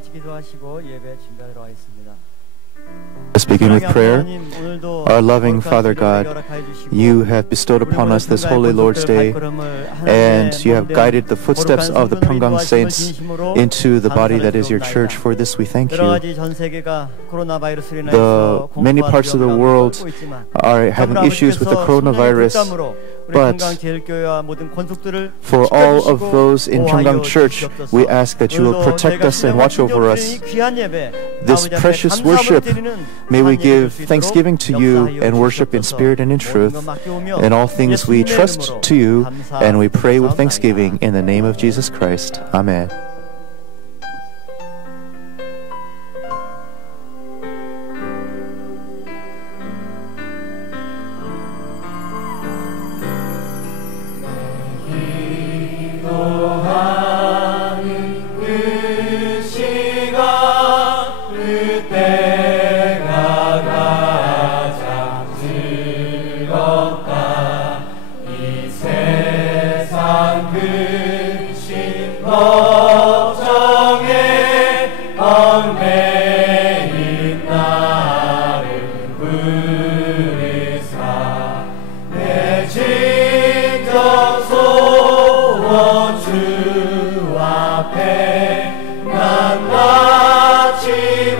같이 기도하시고 예배 준비하도록 하겠습니다. Let's begin with prayer. Our loving Father God, you have bestowed upon us this holy Lord's Day, and you have guided the footsteps of the Pyeonggang saints into the body that is your church. For this we thank you. The many parts of the world are having issues with the coronavirus, but for all of those in Pyeonggang Church, we ask that you will protect us and watch over us. This precious worship, may we give thanksgiving to you and worship in spirit and in truth. In all things we trust to you, and we pray with thanksgiving in the name of Jesus Christ. Amen. 주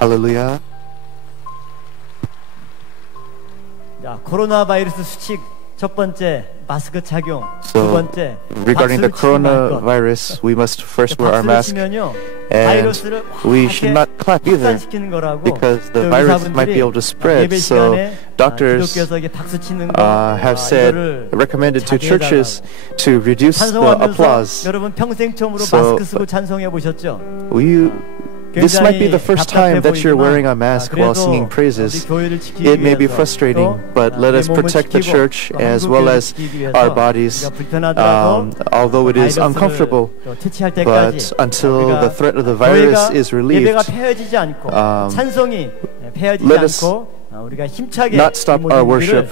Hallelujah. 자, 코로나 바이러스 수칙 첫 번째 마스크 착용. So, 두 번째 regarding the coronavirus, we must first wear our mask, and we should not clap either, because the virus might be able to spread. So doctors have said, recommended to churches to reduce the applause. 여러분 평생 처음으로 마스크 쓰고 찬송해 보셨죠? This might be the first time that you're wearing a mask while singing praises. It may be frustrating, but let us protect the church as well as our bodies, although it is uncomfortable. But until the threat of the virus is relieved, let us not stop our worship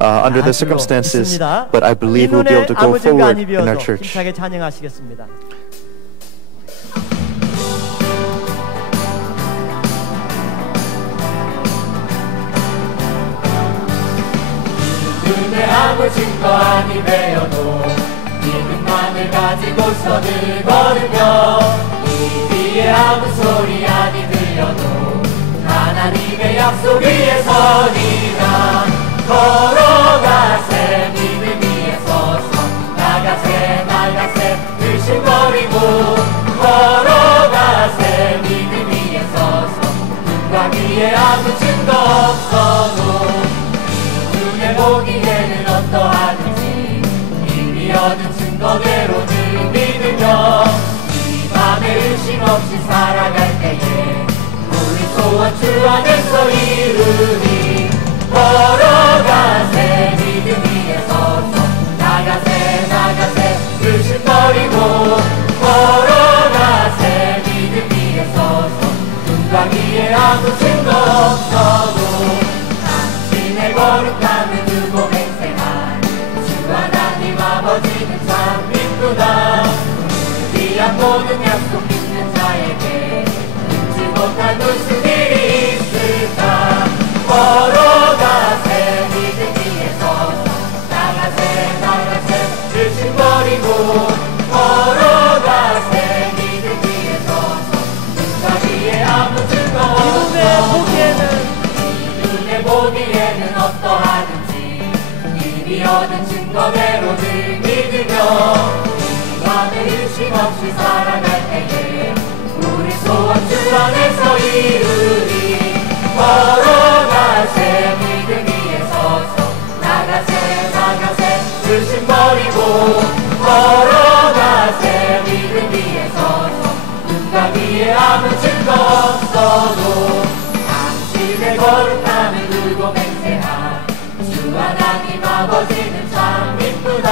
under the circumstances, but I believe we'll be able to go forward in our church. 아무 증거 아니 되어도 믿음만을 가지고서 늘 걸으며 이 뒤에 아무 소리 아니 들려도 하나님의 약속 위에 서리라. 걸어가세 믿음 위에 서서 나가세 나가세 의심버리고 걸어가세 믿음 위에 서서 눈과 위에 아무 증거 없어도 눈에 보기에는 어떠하든지 이미 얻은 증거대로 늘 믿으며 이 밤에 의심 없이 살아갈 때에 우리 소원 주 안에서 이루리. 걸어가세 믿음 위에 서서 나가세 나가세 의심 버리고 걸어가세 믿음 위에 서서 눈과 위에 아무 증거 없어도 당신의 거룩함을 두고 맹세한 주 하나님 아버지는 참 이쁘다. 위한 모든 약속 믿는 자에게 잊지 못할 무슨 일이 있을까. 걸어가세 믿음 위에 서서 나가세 나가세 의심 버리고 걸어가세 믿음 위에 서서 눈과 위에 아무 증거 없어. 눈에 보기에는 어떠하든지 이미 얻은 증거대로 늘 믿으며 이 밤에 의심 없이 살아갈 때에 우리 소원 주 안에서 이루리. 걸어가세 믿음 위에 서서 나가세 나가세 의심 버리고 걸어가세 믿음 위에 서서 눈과 위에 아무 증거 없어도 당신의 거룩함을 두고 맹세한 주 하나님 아버지는 참 이쁘다.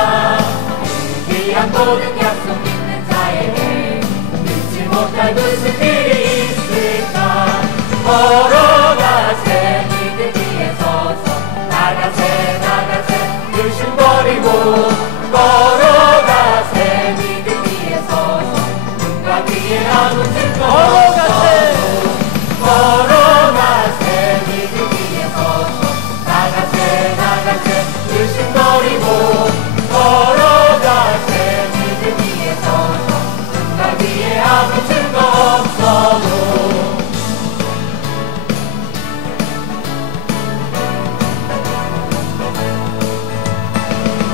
귀한 모든 약속 믿는 자에게 잊지 못할 무슨 일이 있을까. 걸어가세 믿음 위에 서서 나가세 나가세 의심 버리고 걸어가세 믿음 위에 서서 눈과 위에 아무 증거 없어도 걸어가세 믿음 위에 서서 나가세 나가세 의심 버리고 걸어가세 믿음 위에 서서 눈과 위에 아무 증거 없어도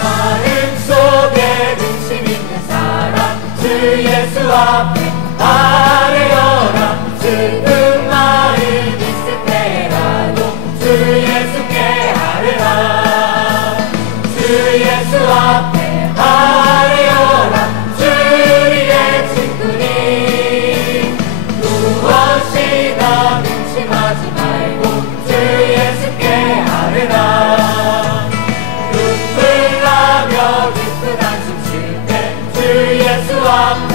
마음속에 근심 있는 사람 주 예수 앞에 아뢰어라. 슬픈 마음 있을 때라도 주 예수께 아뢰라. 주 예수 앞에 아뢰어라. 주리의 친구니 무엇이나 근심하지 말고 주 예수께 아뢰라. 기쁜 한숨 쉴 때 주 예수 앞에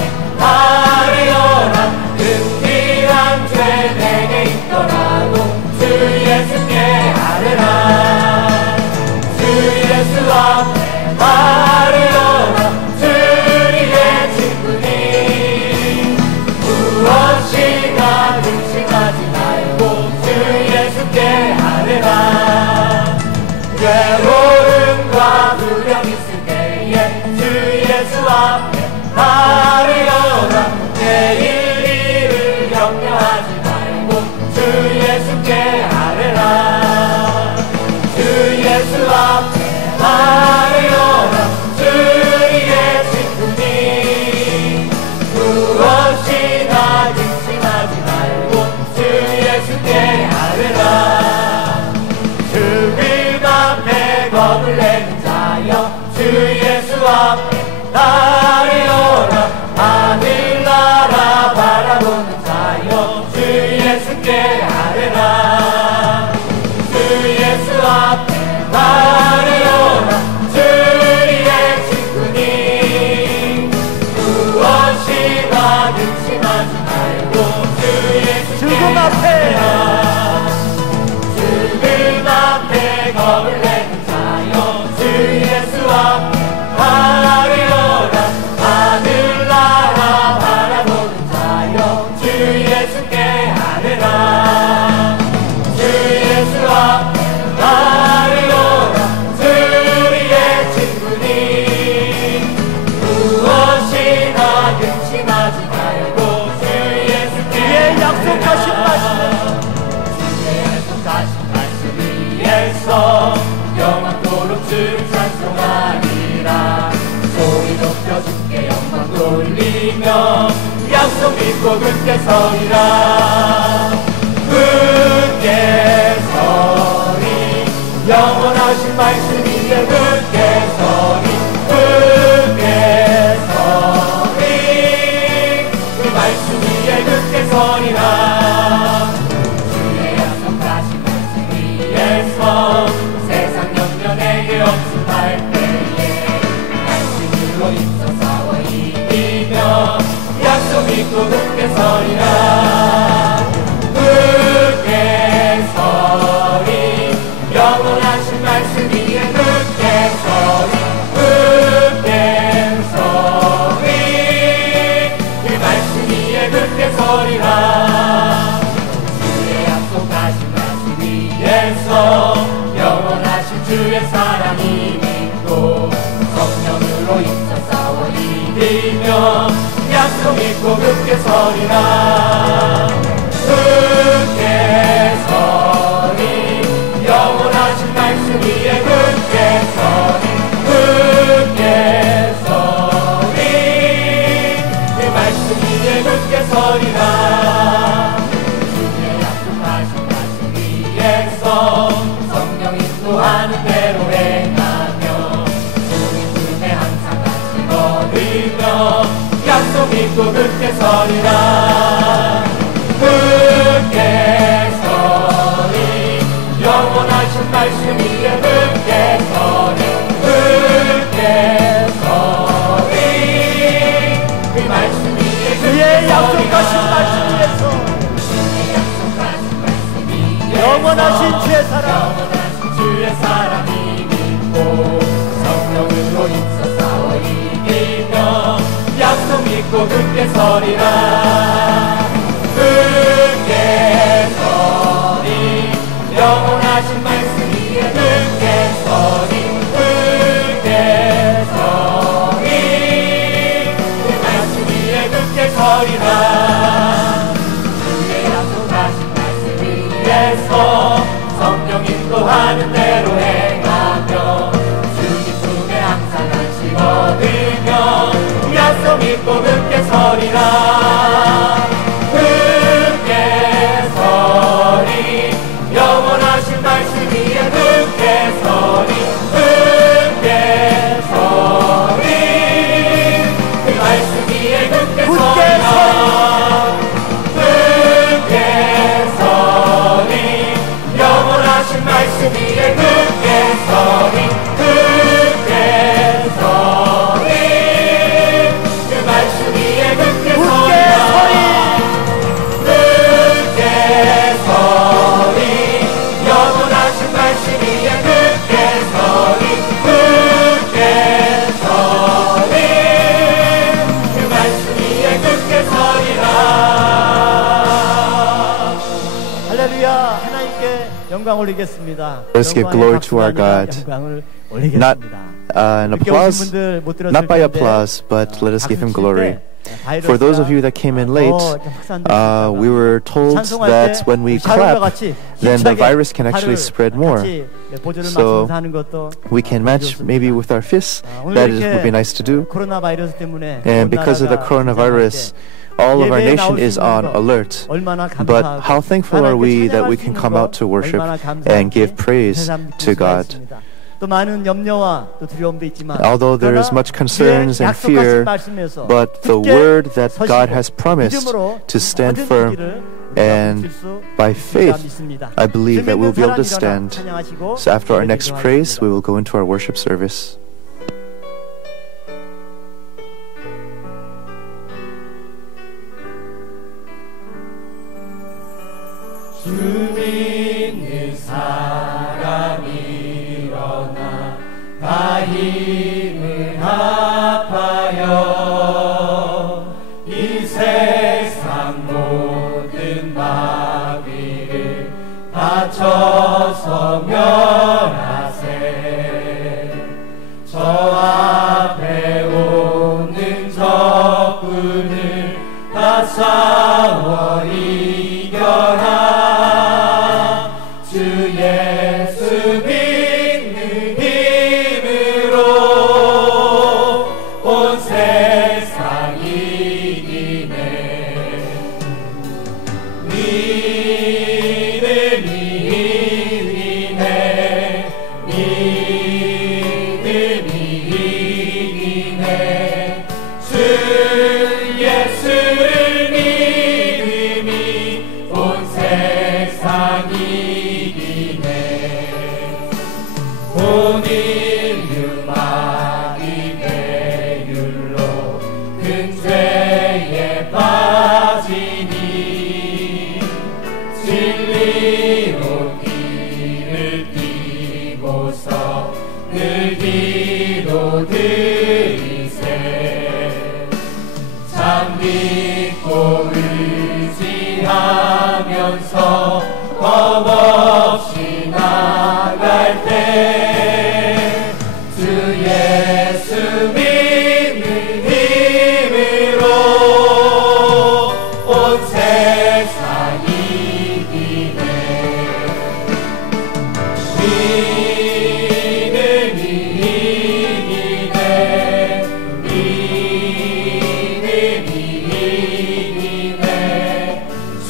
앞에 나르여라 하늘나라 바라보는 자여 주 예수께 아뢰라 주 예수 앞에 나르여라 주리의 친구니 무엇이나 근심하지 말고 주 예수께 죽음 앞에 겁을 내는 자여 주 예수 앞에 나르여라 하늘나라 바라보는 자여 주 예수께 아뢰라 주 예수 앞에 나르여라 주리의 친구니 무엇이나 근심하지 말고 주 예수께 주의 약속하신 말씀 위에서 영원토록 주를 찬송하리라 소리 높여 주께 영광 돌리며 약속 믿고 굳게 서리라 굳게 서리 영원하신 말씀 위에 굳게 서리 굳게 서리 그 말씀 위에 굳게 서리라 세상 영년에게 없음할 때에 말씀으로 힘써 싸워 이기며 약속 믿고 굳게 서리라 굳게 서리 영원하신 말씀 위에 굳게 서리 굳게 서리 그 말씀 위에 굳게 서리라 주의 약속하신 말씀 위에서 영원하신 주의 사랑이 믿고 성령으로 힘써 싸워 이기며 약속 믿고 굳게 서리라 굳게 서리 영원하신 말씀 위에 굳게 서리 굳게 서리 그 말씀 위에 굳게 서리라 주의 약속하신 말씀 위에서 하는 대로 행하며 우리 품에 항상 같이 거두며 약속 믿고 굳게 서리라 굳게 서리 영원하신 말씀 위에 굳게 서리 굳게 서리 그 말씀 위에 주의 약속하신 말씀 위에서 영원하신 주의 사랑 주의 사랑이 믿고 성령으로 힘써 싸워 이기며 약속 믿고 굳게 서리라 굳게 서리 영원하신 말씀 위에 굳게 서리 굳게 서리 그 말씀 위에 굳게 서리라 주의 약속하신 말씀 위에서 성령 인도하는 대로 행하며 주님 품에 항상 안식 얻으며 약속 믿고 굳게 서리라 굳게 서리 영원하신 말씀 위에 굳게 서리 굳게 서리 그 말씀 위에 굳게 서리라 말씀 위에 굳게 서리 굳게 서리 그 말씀 위에 굳게 서리 굳게 서리 영원하신 말씀 위에 굳게 서리 굳게 서리 그 말씀 위에 굳게 서리라 할렐루야 하나님께 영광 올리겠습니다. Let's give glory to our God. Not an applause, not by applause, but let us give Him glory. For those of you that came in late, we were told that when we clap, then the virus can actually spread more. So we can match maybe with our fists. That would be nice to do. And because of the coronavirus, all of our nation is on alert. But how thankful are we that we can come out to worship and give praise to God. 또 많은 염려와 또 두려움도 있지만 although there is much concerns and fear, but the word that God has promised to stand firm, and by faith, I believe that we'll be able to stand. So after our next praise, we will go into our worship service. 주 믿는 사람이 일어나 다 힘을 합하여 이 세상 모든 마귀를 다쳐서 멸하세. 저 앞에 오는 적군을 다 싸워 이겨라. 주 예수 믿는 힘으로 온 세상 이기네. 믿음이 이기네. 믿음이 이기네. 주 예수를 믿음이 온 세상 이기네. 온 인류 마귀 배율로 큰 죄에 빠지니 진리로 길을 띠고서 늘 기도드리세. 참 믿고 의지하면서 겁없이 나갈 때 주 예수 믿는 힘으로 온 세상 이기네. 믿음이 이기네. 믿음이 이기네. 주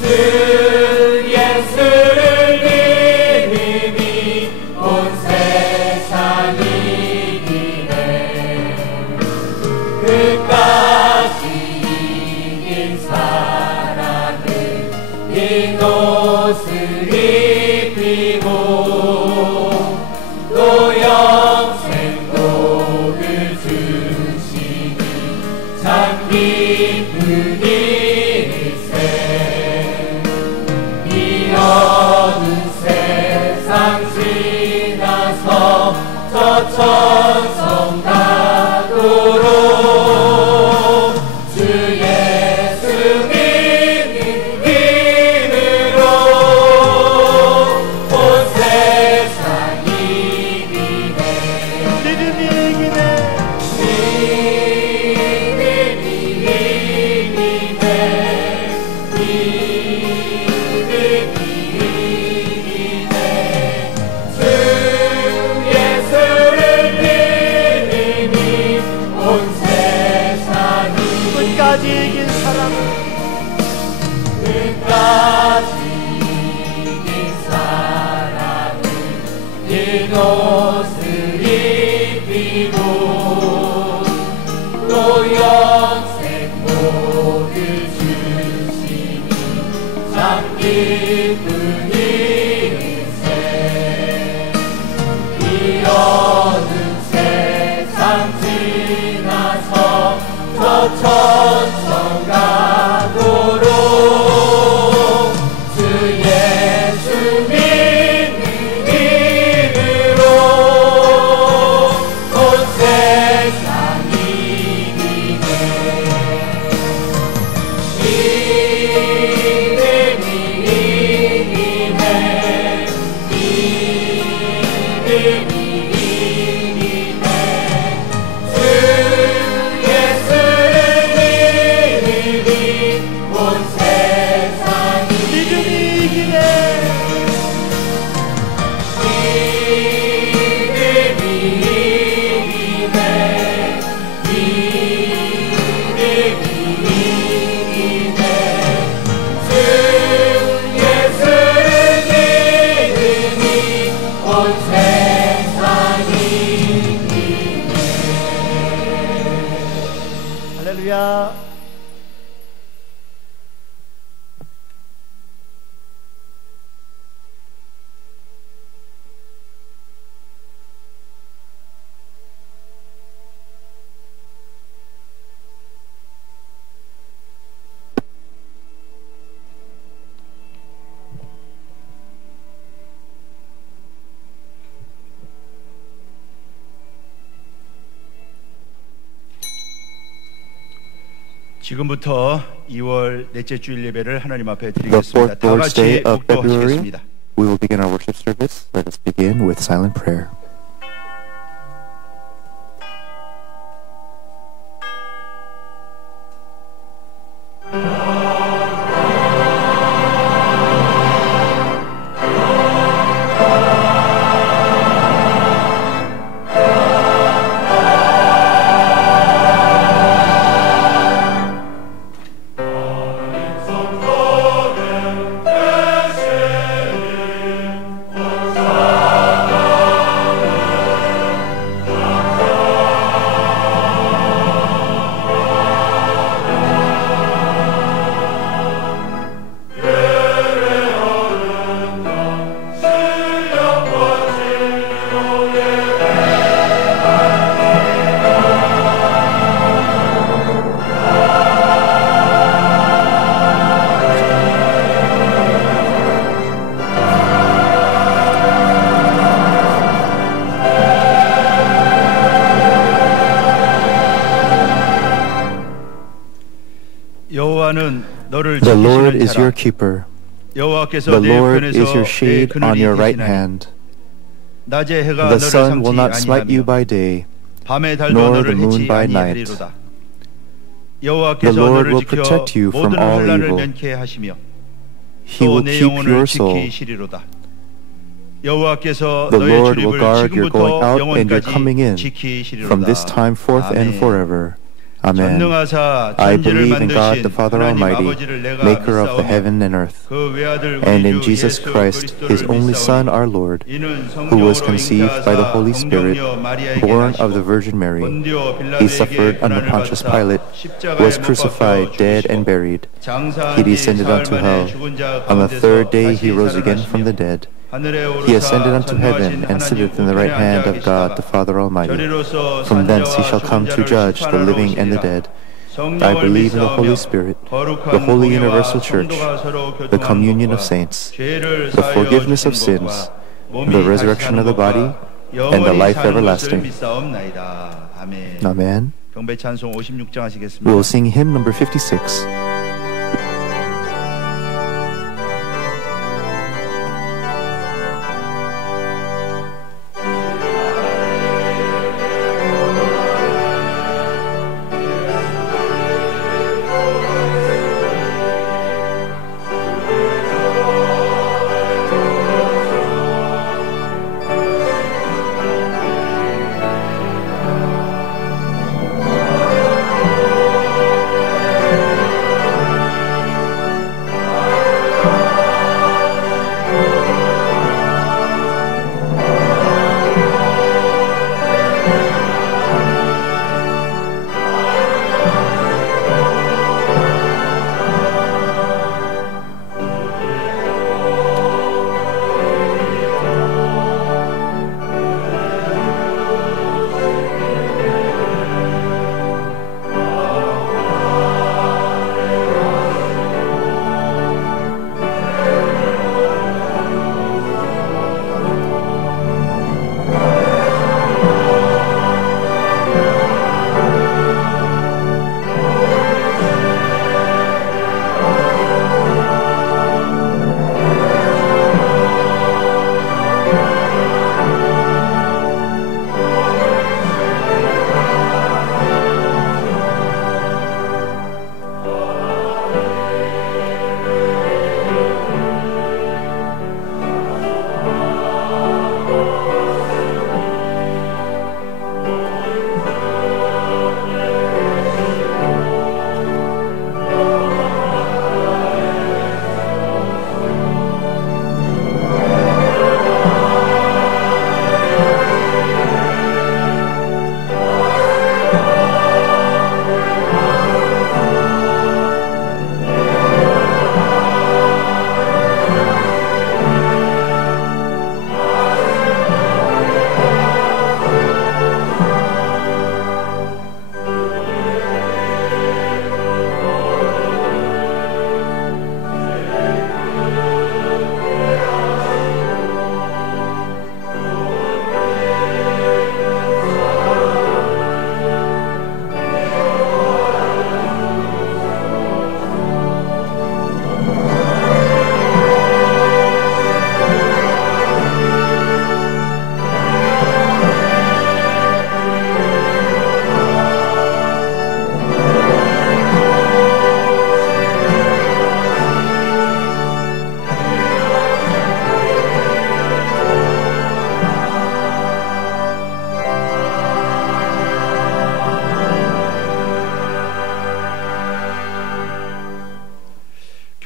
예수를 믿음이 온 세상 이기네. 끝까지 이긴 사람은 이 옷을 입히고 또 영생 복을 주시니 참 기쁜 일일세. 이 어두운 세상 지나서 저 천성 가도록 주 예수 믿는 힘으로 온 세상 이기네. 믿음이 이기네. 믿음이 이기네. 믿음이 이기네. 주 예수를 믿음이 온 세상 끝까지 이긴 사람은 끝까지 이긴 사람은 이 옷을 입히고 또 영생 복을 주시니 참 기쁜 일일세. 이 어두운 세상 지나서 저 천성 가도록 주 예수 믿는 힘으로 온 세상 이기네. 믿음이 이기네. 믿음이 이기네. 주 예수를 믿음이 할렐루야. 지금부터 2월 넷째 주일 예배를 하나님 앞에 The 드리겠습니다. fourth 다 Lord's Day 같이 of February, 묵도하시겠습니다. we will begin our worship service. Let us begin with silent prayer. The Lord is your keeper. The Lord is your shade on your right hand. The sun will not smite you by day, nor the moon by night. The Lord will protect you from all evil. He will keep your soul. The Lord will guard your going out and your coming in from this time forth and forever. Amen. I believe in God the Father Almighty, maker of the heaven and earth, and in Jesus Christ, His only Son, our Lord, who was conceived by the Holy Spirit, born of the Virgin Mary. He suffered under Pontius Pilate, was crucified, dead, and buried. He descended unto hell. On the third day He rose again from the dead. He ascended unto heaven and sitteth in the right hand of God the Father Almighty. From thence He shall come to judge the living and the dead. I believe in the Holy Spirit, the holy universal church, the communion of saints, the forgiveness of sins, the resurrection of the body, and the life everlasting. Amen. We will sing hymn number 56.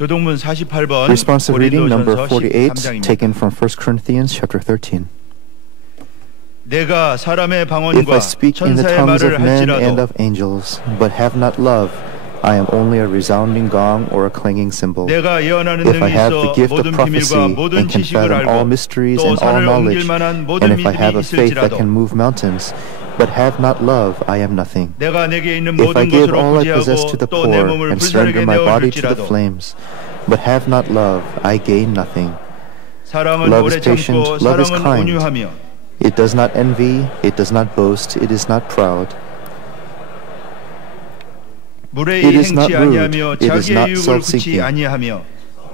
교동문 48번 Responsive reading number 고린도전서 48 13장입니다. taken from 1 Corinthians chapter 13. 내가 사람의 If I 방언과 speak in the 천사의 tongues 말을 of men and 할지라도 of angels, but have not love, I am only a resounding gong or a clanging cymbal. 내가 예언하는 If I 능이 have the 있어 gift of 모든 prophecy 비밀과 모든 and can 지식을 fathom all 알고 mysteries 또 and all 산을 옮길 knowledge, 만한 and 모든 if I have 믿음이 a faith that 있을지라도 can move mountains, but have not love, I am nothing. 내가 내게 있는 If I 모든 give 것으로 all I possess to 부지하고 the 또 내 poor 몸을 and surrender 불사르게 my body to the 내어줄지라도 flames, but have not love, I gain nothing. 사랑은 Love 오래 is patient, 참고 love is 사랑은 kind. 온유하며 It does not envy, it does not boast, it is not proud. 무례히 It is not 행치 rude, 아니하며 it is 자기의 not 유익을 굳이 self-seeking. 아니하며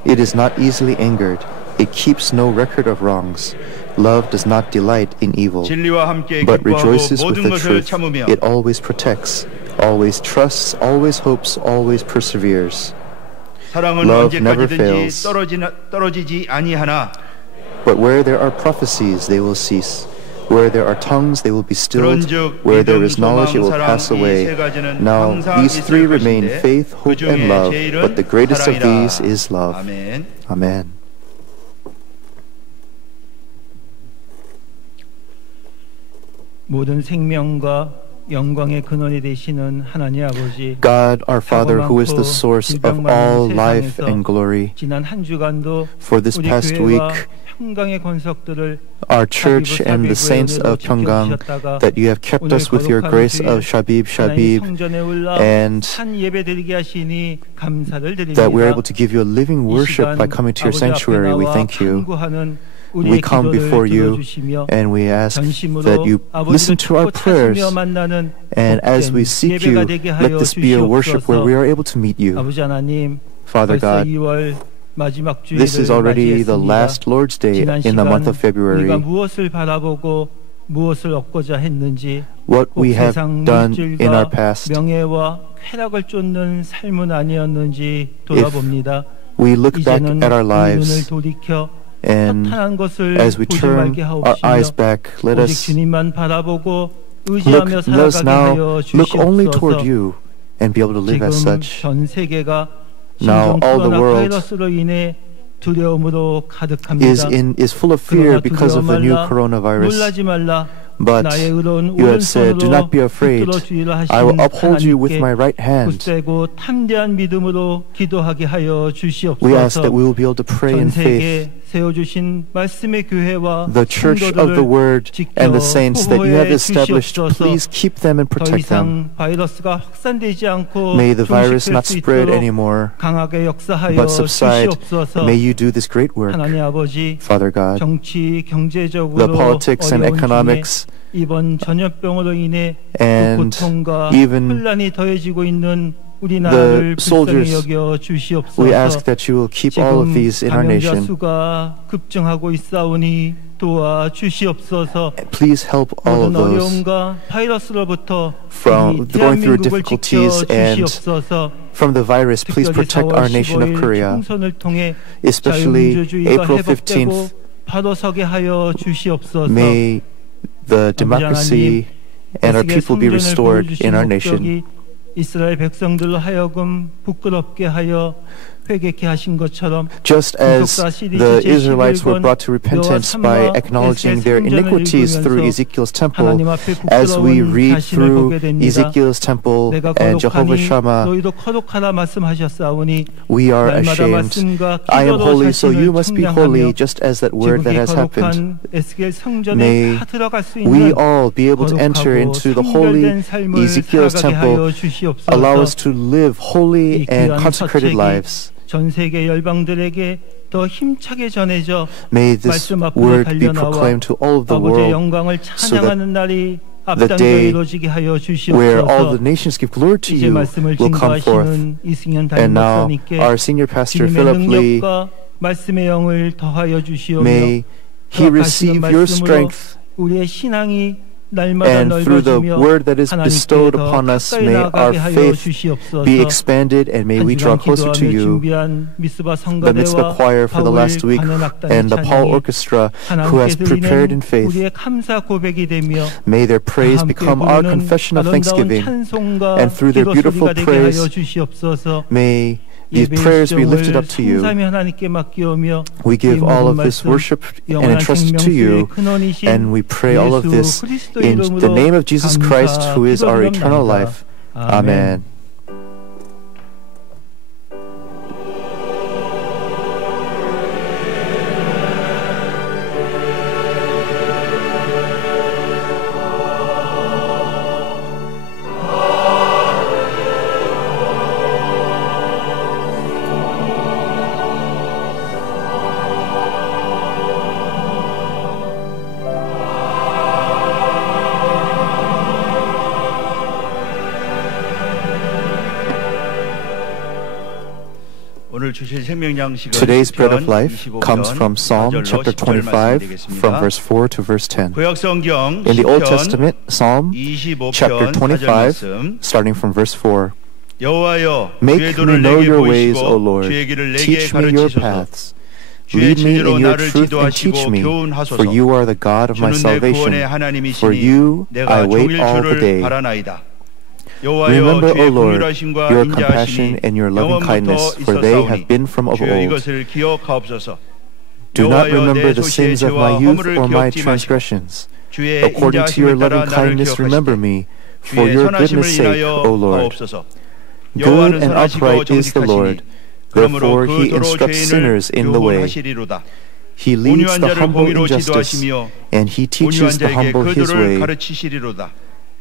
It is not easily angered, it keeps no record of wrongs. Love does not delight in evil, 진리와 함께 but 기뻐하고 rejoices with 모든 the 것을 truth. 참으며 It always protects, always trusts, always hopes, always perseveres. 사랑은 Love never 언제까지든지 fails. 떨어지지 아니하나 But where there are prophecies, they will cease. Where there are tongues, they will be stilled. 그런즉 Where there 믿음, is knowledge, it will 소망, pass 사랑, away. 이 세 가지는 Now, 항상 these three 있을 remain 것인데 faith, hope, 그중에 and love, 제일은 but the greatest of 사랑이라. these is love. 아멘. Amen. 모든 생명과 영광의 근원이 되시는 하나님 아버지, God, our Father, who is the source of all life and glory, 지난 한 주간도 for this 우리 past 교회와 week, 평강의 권석들을 our church and the saints of Pyeonggang, that you have kept us with your grace of Shabib, and 한 예배 드리게 하시니 감사를 드립니다. that we're able to give you a living worship by coming to your sanctuary. We thank you. We come before you and we ask that you listen to our prayers, and as we seek you, let this be a worship where we are able to meet you. Father God, this is already the last Lord's Day in the month of February. What we have done in our past, we look back at our lives, and as we turn our eyes back, let us now look only toward you and be able to live as such. Now all the world is full of fear because of the new coronavirus. But you have said, do not be afraid. I will uphold you with my right hand. We ask that we will be able to pray in faith. The church of the word and the saints that you have established, please keep them and protect them. May the virus not spread anymore, but subside. May you do this great work, Father God. The politics and economics and even the soldiers, we ask that you will keep all of these in our nation. Please help all of those from going through difficulties and from the virus. Please protect our nation of Korea, especially April 15th. May the democracy and our people be restored in our nation. 이스라엘 백성들로 하여금 부끄럽게 하여 회개케 하신 것처럼 just as the Israelites were brought to repentance by acknowledging their iniquities through Ezekiel's temple, as we read through Ezekiel's temple and Jehovah Shammah, we are ashamed. I am holy, so you must be holy, just as that word that has happened. May we all be able to enter into the holy Ezekiel's temple. Allow us to live holy and consecrated lives. 전 세계 열방들에게 더 힘차게 전해져 May this word be proclaimed to all of the 아버지의 world, 영광을 찬양하는 날이 the day 이루어지게 하여 where all 주시옵소서. the nations give glory to 이제 you 말씀을 will come forth. 증거하시는 이승현 And now 담임목사님께 our senior pastor 주님의 Philip Lee, 능력과 말씀의 영을 더하여 주시오며 may he receive your 말씀으로 strength, 우리의 신앙이 날마다 and through the 넓어지며 word that is 하나님께 bestowed 더 upon us, 가까이 may our 나아가게 하여 faith 주시옵소서. be expanded, and may we draw closer to you. The Mitzvah Choir for the last week and the Paul Orchestra, who has prepared in faith, may their praise become our confession of thanksgiving, and through their beautiful praise, may these prayers be lifted up to you. We give all of this worship and entrust to you, and we pray all of this in the name of Jesus Christ, who is our eternal life. Amen. Today's bread of life comes from Psalm chapter 25, from verse 4 to verse 10. In the Old Testament, Psalm chapter 25, starting from verse 4. Make me know your ways, O Lord. Teach me your paths. Lead me in your truth and teach me, for you are the God of my salvation. For you I wait all the day. Remember, O Lord, your compassion and your loving kindness, for they have been from of old. Do not remember the sins of my youth or my transgressions. According to your loving kindness, remember me, for your goodness' sake, O Lord. Good and upright is the Lord, therefore he instructs sinners in the way. He leads the humble in justice, and he teaches the humble his way.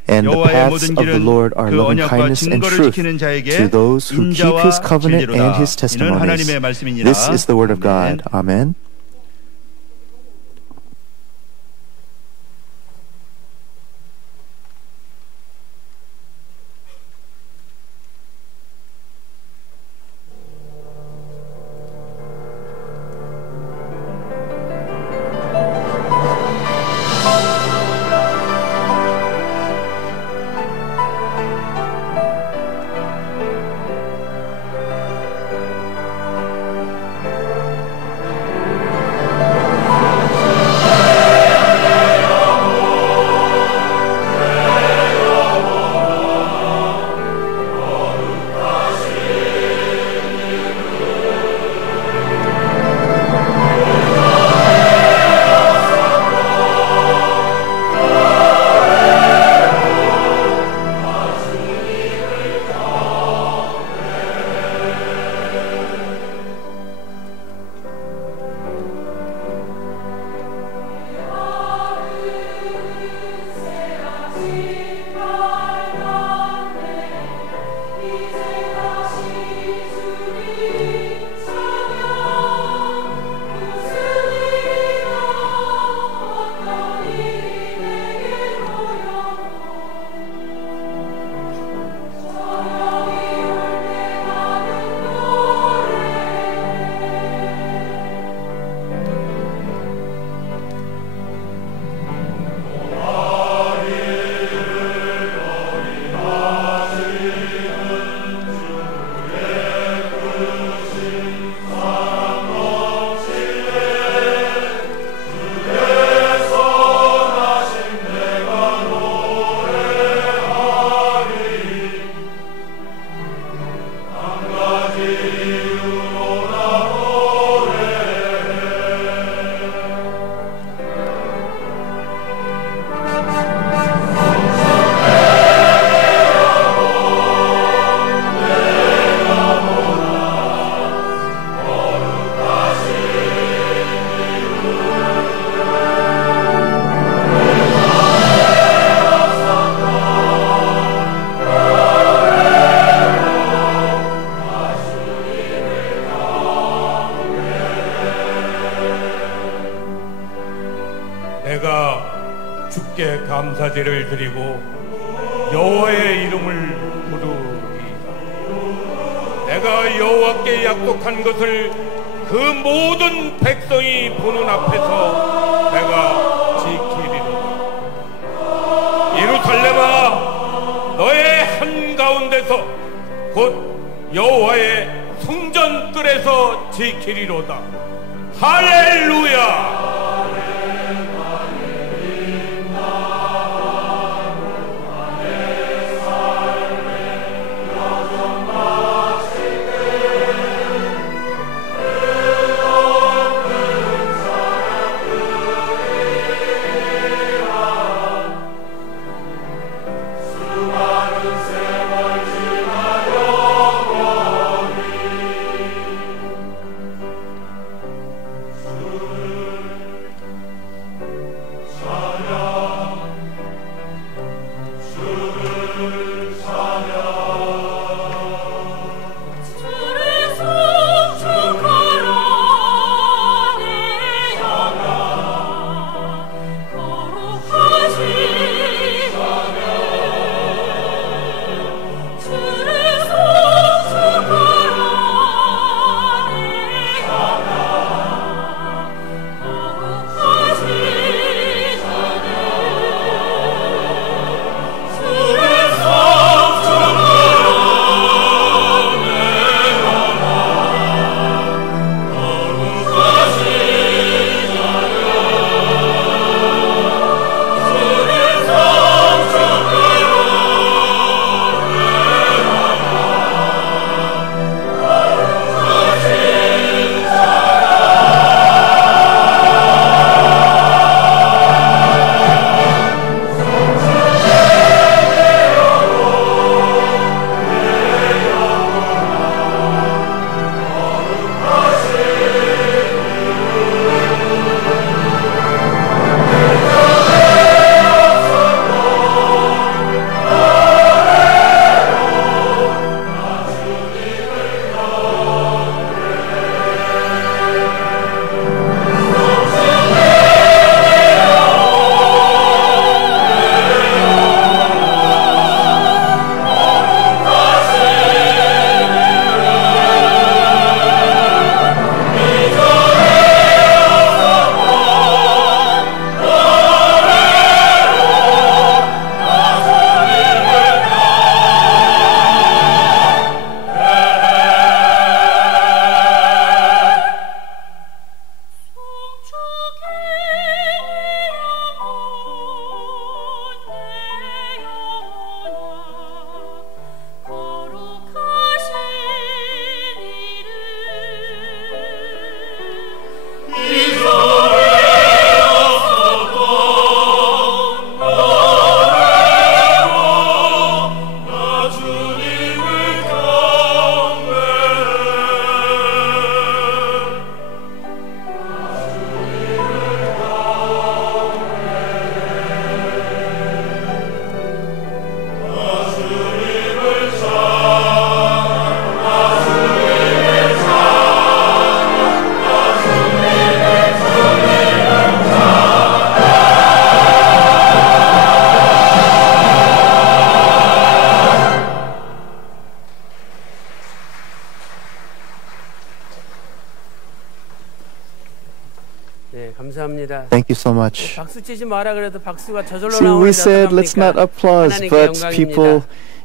And the paths of the Lord are loving kindness and truth to those who keep his covenant and his testimonies. This is the word of God. Amen. 주께 감사제를 드리고 여호와의 이름을 부르리이다. 내가 여호와께 약속한 것을 그 모든 백성이 보는 앞에서 내가 지키리로다. 예루살렘아, 너의 한가운데서 곧 여호와의 성전뜰에서 지키리로다. 할렐루야. 감사합니다. Thank you so much. 박수 치지 마라 그래도 박수가 저절로 See, we 나오는데 said let's not applause, 하나님께 but 영광입니다. people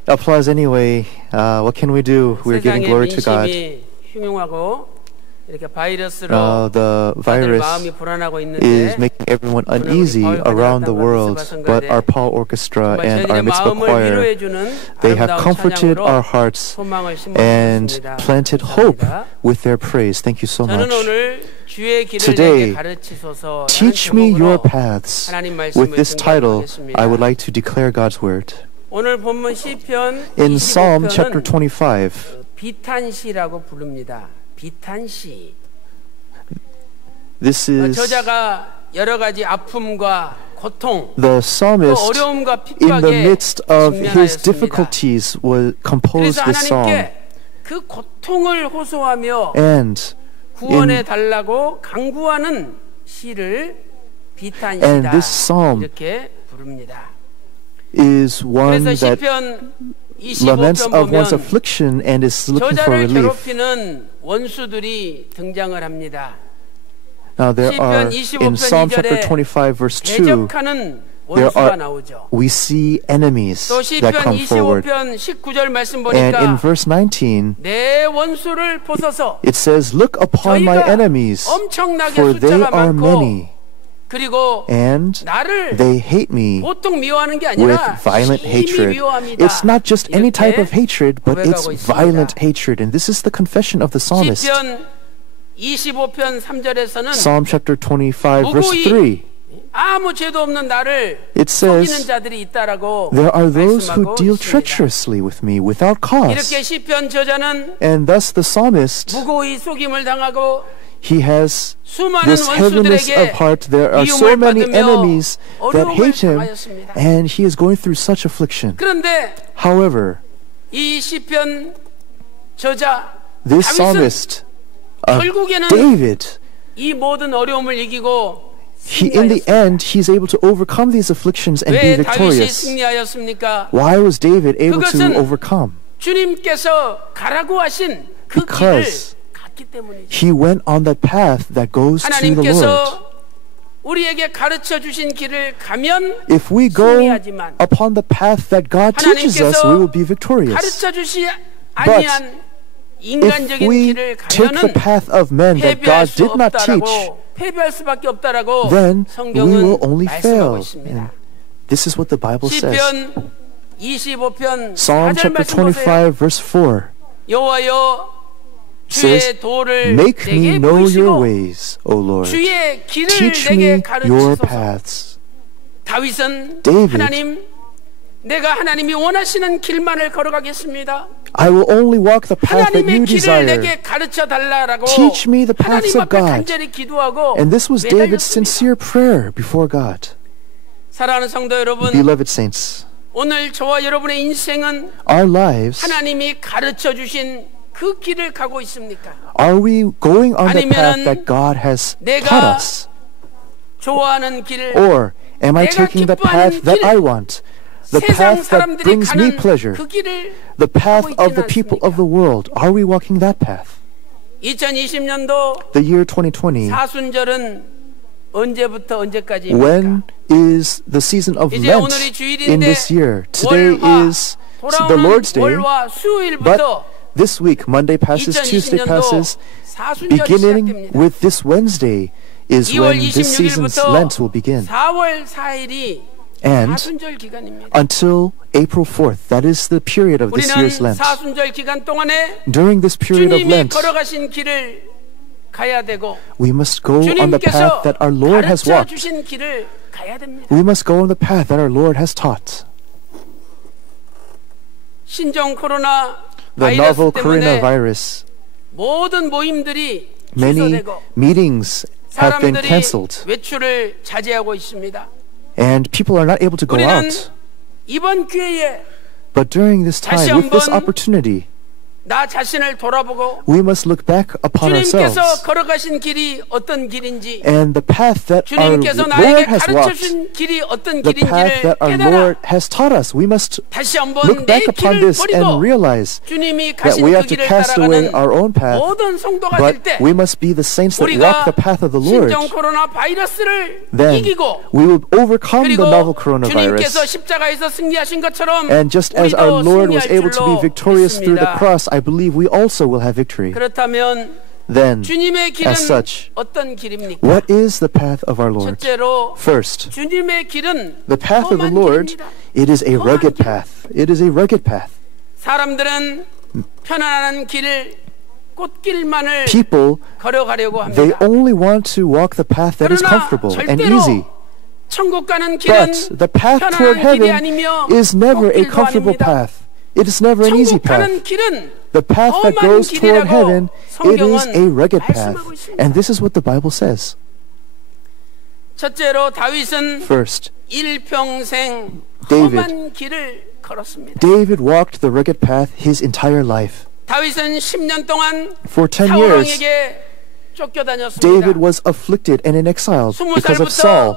applause anyway. What can we do? We're giving glory to God. 민심이 흉흉하고 이렇게 바이러스로 The 다들 virus 마음이 불안하고 is 있는데 making everyone uneasy around the world, but our Paul Orchestra 정말 and our 저희들의 mitzvah 마음을 choir, 위로해주는 they have 아름다운 comforted 찬양으로 our hearts 소망을 and 심어주셨습니다. planted hope 감사합니다. with their praise. Thank you so 저는 much. 오늘 주의 길을 Today, 내게 가르치소서 Teach me your 제목으로 paths. 하나님 With 말씀을 this title, 증거하겠습니다. I would like to declare God's word. 오늘 본문 시편 In Psalm chapter 25편은 25, 비탄시라고 부릅니다. 비탄시. this is 저자가 여러 가지 아픔과 고통, the 또 psalmist 어려움과 in the 핍박에 midst of his 직면하였습니다. difficulties will compose 그래서 this psalm. 하나님께 그 고통을 호소하며 And 구원해 달라고 강구하는 시를 And 비탄시다 this psalm 이렇게 부릅니다. is one 그래서 that 시편 laments 25편 of 보면 one's affliction and is looking for 저자를 relief. 괴롭히는 원수들이 등장을 합니다. Now there are, 시편 in 25편 Psalm 2절에 chapter 25 verse 2, 대적하는 there 원수가 are, 나오죠. we see enemies 또 that 시편 come forward. 25편 19절 말씀 And in 보니까 verse 19, 내 원수를 보소서 it says, Look upon my 저희가 enemies, 엄청나게 for they 숫자가 are 많고 many, 그리고 and 나를 they hate me 보통 미워하는 게 with 아니라 violent 심히 hatred. 미워합니다. It's not just any type of 이렇게 hatred, but it's 고백하고 있습니다. violent hatred. And this is the confession of the psalmist. 시편 25편 3절에서는 Psalm chapter 25 verse 무고히 3, 아무 죄도 없는 나를 it 속이는 says, 자들이 있다라고 There are those who 말씀하고 deal 있습니다. treacherously with me without cause. 이렇게 시편 저자는 And thus the psalmist, 무고히 속임을 당하고 he has 수많은 this heaviness of 원수들에게 heart. There are so 미움을 many 받으며 enemies that 어려움을 hate him, 당하였습니다. and he is going through such affliction. 그런데 However, 이 시편 저자 this 다윗은 psalmist, 결국에는 David, 이 모든 어려움을 이기고 in the 승리하였습니다. end, he's able to overcome these afflictions and be 왜 다윗이 victorious. 승리하였습니까? Why was David able 그것은 to overcome? 주님께서 가라고 하신 그 길을 Because 갔기 때문이죠. he went on that path that goes to the Lord. 하나님께서 우리에게 가르쳐 주신 길을 가면 If we go 승리하지만 upon the path that God teaches us, we will be victorious. 가르쳐 주시 아니한 If 인간적인 we 길을 take the 가면은 path of men that 패배할 God 수 did not teach, 없다라고 패배할 수밖에 없다라고 then we 성경은 will only fail. 말씀하고 있습니다. And this is what the Bible says. 시편 25편 Psalm 4절 chapter 말씀 보세요. 25 verse 4 여호와여 says, 주의 도를 Make me 내게 know your 보이시고 ways, O Lord. 주의 길을 Teach 내게 me your 가르치소서. paths. 다윗은 David, 하나님 내가 하나님이 원하시는 길만을 걸어가겠습니다. I will only walk the path that 하나님의 you 길을 desire. 내게 가르쳐 달라라고 Teach me the paths 하나님 of 앞에 God. 간절히 기도하고 And this was David's 매달렸습니다. sincere prayer before God. 사랑하는 성도 여러분, Beloved saints, 오늘 저와 여러분의 인생은 our lives, 하나님이 가르쳐 주신 그 길을 가고 있습니까? are we going on the path 아니면은 that God has 내가 taught us? 좋아하는 길, Or am I 내가 taking the 기뻐하는 path that 길, I want? The 세상 path that 사람들이 brings me 가는 pleasure? 그 길을 The path 가고 of the 있지는 people 않습니까? of the world? Are we walking that path? 2020년도 The year 2020, 사순절은 언제부터 언제까지입니까? when is the season of 이제 Lent 오늘이 주일인데 in this year? Today 월화, is the 돌아오는 Lord's Day, 월화 but 수요일부터 this week, Monday passes, Tuesday 2020년도 passes, 사순절이 beginning 시작됩니다. with this Wednesday is 2월 when this season's 26일부터 Lent will begin. 4월 4일이 And 사순절 기간입니다. until April 4th, that is the period of this 우리는 year's Lent. 사순절 기간 동안에 During this period of 주님이 Lent, 걸어가신 길을 가야 되고 we must go on the path 주님께서 that our Lord has 가르쳐 walked. 주신 길을 가야 됩니다. We must go on the path that our Lord has taught. 신종 코로나 The 바이러스 novel 때문에 coronavirus, 모든 모임들이 many 취소되고 meetings have been 사람들이 cancelled, 외출을 자제하고 있습니다. and people are not able to go 우리는 out. 이번 기회에 But during this 다시 time, with this 한번 opportunity, 나 자신을 돌아보고 we must look back upon ourselves 주님께서 걸어가신 길이 어떤 길인지 and the path that our 주님께서 Lord 나에게 has 가르쳐 walked, 준 길이 어떤 the path 길인지를 that our 깨달아 Lord has taught us. We must 다시 한번 look 내 back upon 길을 this and 버리고 realize 주님이 that 가신 we 그 have to 길을 cast away 따라가는 our own path, 모든 성도가 but 될 때 we must be the saints that walk 우리가 the path of the Lord. 신종 코로나 바이러스를 Then 이기고 we will overcome the 그리고 novel 주님께서 coronavirus. 십자가에서 승리하신 것처럼 And just as our 우리도 Lord was 승리할 able to be 줄로 victorious through the 믿습니다. cross, I believe we also will have victory. 그렇다면 Then, 주님의 길은 as such, 어떤 길입니까? what is the path of our Lord? 첫째로 First, 주님의 길은 the path of the 험한 Lord, 길입니다. it is a rugged 길. path. It is a rugged path. 사람들은 편안한 길, 꽃길만을 People, 걸어가려고 they 합니다. only want to walk the path that is 그러나 comfortable and 절대로 easy. 천국 가는 길은 But the path toward 편안한 길이 heaven 아니며 is never a 꽃길도 comfortable 아닙니다. path. It is never an easy 천국 path. 가는 길은 The path that 험한 goes toward 길이라고 heaven, it is a 성경은 rugged path. 말씀하고 있습니다. And this is what the Bible says. 첫째로 다윗은 First, 일평생 David. 험한 길을 걸었습니다. David walked the rugged path his entire life. 다윗은 10년 동안 For 10 사울 years, 왕에게 쫓겨다녔습니다. David was afflicted and in exile because of 20살부터 Saul.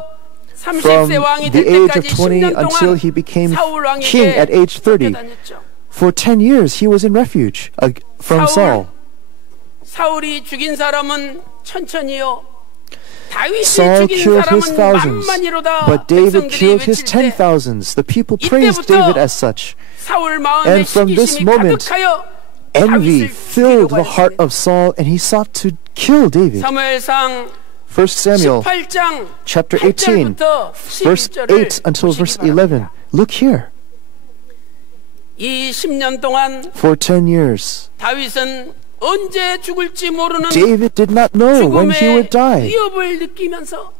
From 30세 왕이 될 the age of 때까지 20 10년 until 동안 he became 사울 king at 왕에게 age 30. 쫓겨다녔죠. For 10 years, he was in refuge from Saul. 사울이 죽인 사람은 천천히요. 다윗이 Saul 죽인 killed his 사람은 thousands, 만만이로다. but David 백성들이 killed his 외칠 때 10,000s. The people praised 이때부터 David as such. 사울 마음에 And from this 시기심이 moment, 가득하여 Envy 다윗을 filled 죽이려고 the heart 하였습니다. of Saul, and he sought to kill David. 사무엘상 1 Samuel 18장 chapter 18, 8절부터 verse 8 until verse 11. Look here. 이 10년 동안 For 10 years, 다윗은 언제 죽을지 모르는 David did not know when he would 죽음의 die. 위협을 느끼면서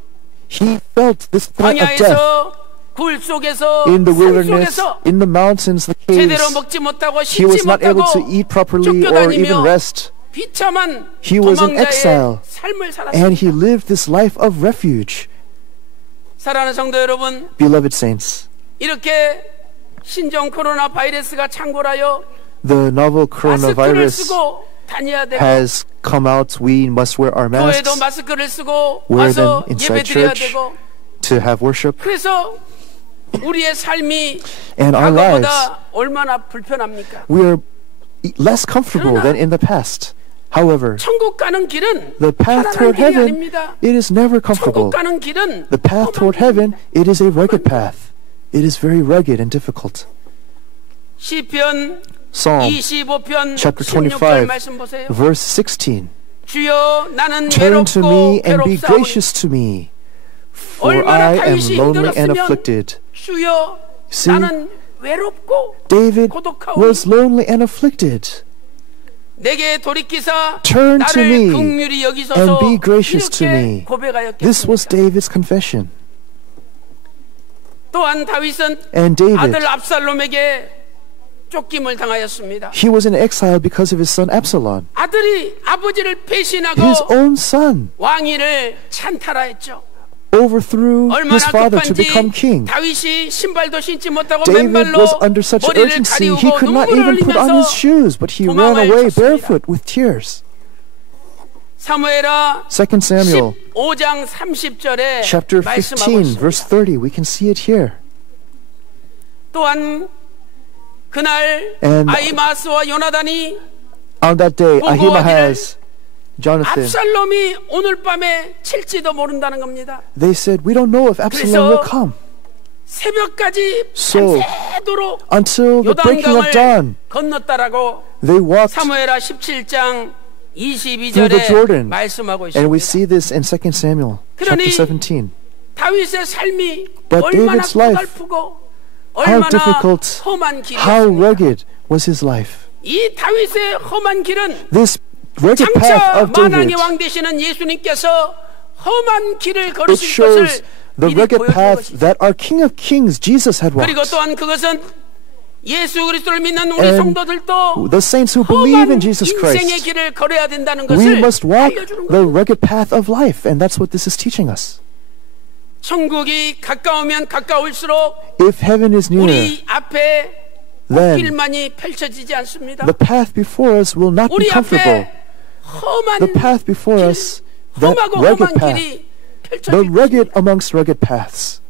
He felt this threat of death 광야에서 굴 속에서 in the 산 wilderness, 속에서 in the mountains, the 제대로 caves. 먹지 못하고 He 쉬지 was not able to 못하고 eat properly or even 쫓겨다니며 rest. 비참한 He was in 도망자의 exile, 삶을 and he 살았습니다. lived this life of refuge. 사랑하는 성도 여러분, Beloved saints, 이렇게 신종 코로나 바이러스가 창궐하여 the novel 마스크를 coronavirus 쓰고 다녀야 되고 has come out. We must wear our 교회도 masks 마스크를 쓰고 wear 와서 them inside 예배 드려야 church 되고 to have worship. 그래서 우리의 삶이 And our lives, 과거보다 얼마나 불편합니까? we are less comfortable than in the past. However, 천국 가는 길은 the path 편안한 toward 길이 heaven, 아닙니다. it is never 천국 comfortable. 가는 길은 The path 험한 toward 길입니다. heaven, it is a rugged path. It is very rugged and difficult. 시편 Psalm 25편 chapter 16절 25, 말씀 보세요. verse 16. 주여 나는 Turn to 외롭고 me and be 괴롭사오니 gracious to me, for 얼마나 I am 다윗이 lonely and 힘들었으면 afflicted. 주여 See, 나는 외롭고 David 고독하오니 was lonely and afflicted. 내게 돌이키사 Turn to 나를 me 긍휼히 여기소서 and be gracious to 이렇게 me. 고백하였겠습니다. This was David's confession. 또한 다윗은 And David, 아들 압살롬에게 쫓김을 당하였습니다. he was in exile because of his son Absalom. 아들이 아버지를 배신하고 His own son 왕위를 찬탈하였죠. overthrew his 얼마나 father to 급한지 become king. 다윗이 신발도 신지 못하고 David 맨발로 was under such 머리를 urgency, 가리우고 he could not 눈물을 even put on his 흘리면서 shoes, but he ran 도망을 away 쳤습니다. barefoot with tears. 사무엘하 2 Samuel 15장 30절에 chapter 말씀하고 15, verse 있습니다. 30, we can see it here. 또한 그날 And 아히마스와 요나단이 on that day, 보고 Ahimaaz, Jonathan, 압살롬이 오늘 밤에 칠지도 모른다는 겁니다. they said, we don't know if Absalom will come. 새벽까지 So, 밤새도록 until the breaking of 요단강을 dawn, 건넜다라고 they walked, 사무엘하 17장 Through the Jordan. 22절에 말씀하고 and we 있습니다. see this in 2 Samuel chapter 그러니 17. 다윗의 삶이 But 얼마나 David's life, 고달프고 How 얼마나 difficult, 험한 how 길이었습니까? rugged was his life. 이 다윗의 험한 길은 This rugged path 장차 of David, 만왕의 왕 되시는 예수님께서 험한 길을 it 걸으실 shows 것을 the 미리 rugged 보여준 path 것이죠. that our King of Kings, Jesus, had walked. 그리고 또한 그것은 예수 그리스도를 믿는 우리 And 성도들도 the saints who believe in 험한 Jesus 인생의 Christ, 길을 걸어야 된다는 we 것을 must walk 알려주는 the 거예요. rugged path of life, and that's what this is teaching us. 천국이 가까우면 가까울수록 If heaven is near, 우리 앞에 then 꽃길만이 펼쳐지지 않습니다. the path before us will not be 우리 comfortable. 앞에 험한 The path before 길, us, that 험하고 rugged 험한 path, 길이 the 펼쳐질 rugged 것입니다. amongst rugged paths.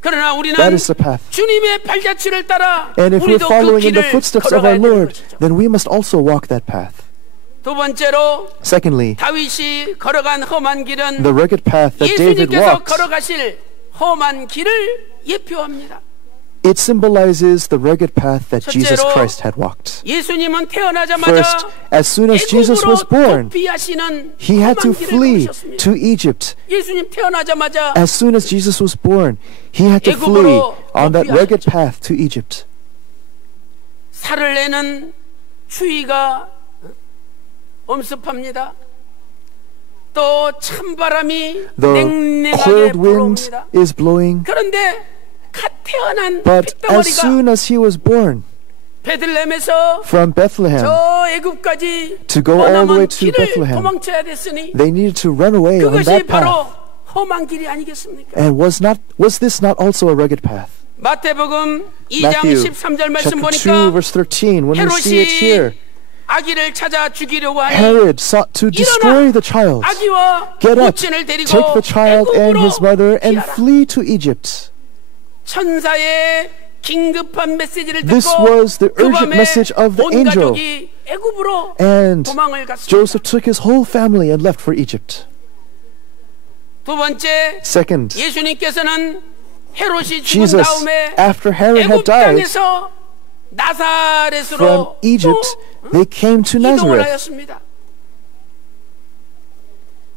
그러나 우리는 That is the path. 주님의 발자취를 따라 And if we're 우리도 그 following in the 길을 footsteps of our 걸어가야 되는 Lord, 것이죠. then we must also walk that path. 두 번째로 Secondly, 다윗이 걸어간 험한 길은 the rugged path that David 예수님께서 walked, 걸어가실 험한 길을 예표합니다. it symbolizes the rugged path that Jesus 첫째로, Christ had walked. 예수님은 태어나자마자 First, as soon as Jesus was born, 도피하시는 he had to 험한 길을 flee 걸으셨습니다. to Egypt. 예수님 태어나자마자 As soon as Jesus was born, he had to 애굽으로 flee on that 도피하셨죠. rugged path to Egypt. 살을 내는 추위가 엄습합니다. 또 찬바람이 The 냉랭하게 cold wind 불어옵니다. is blowing, 그런데 갓 태어난 but as 핏덩어리가 soon as he was born 베들레헴에서 from Bethlehem 저 애굽까지 to go all the way 머나먼 to 길을 Bethlehem, 도망쳐야 됐으니 they needed to run away on 그것이 that 바로 path. 험한 길이 아니겠습니까? And was this not also a rugged path? 마태복음 2장 Matthew 13절 말씀 chapter 2 보니까 verse 13, when we see it here, 아기를 찾아 죽이려고 하니 Herod sought to destroy the child. 아기와 Get up, 모친을 데리고 take the child and his mother and 피하라. flee to Egypt. 천사의 긴급한 메시지를 This 듣고 was the 그 urgent 밤에 message of the 온 angel. 가족이 애굽으로 And 도망을 갔습니다. Joseph took his whole family and left for Egypt. 두 번째, Second, 예수님께서는 헤롯이 죽은 Jesus, 다음에 after Herod had 애굽 died, 땅에서 from 나사렛으로 Egypt, they came to 이동을 Nazareth. 하였습니다.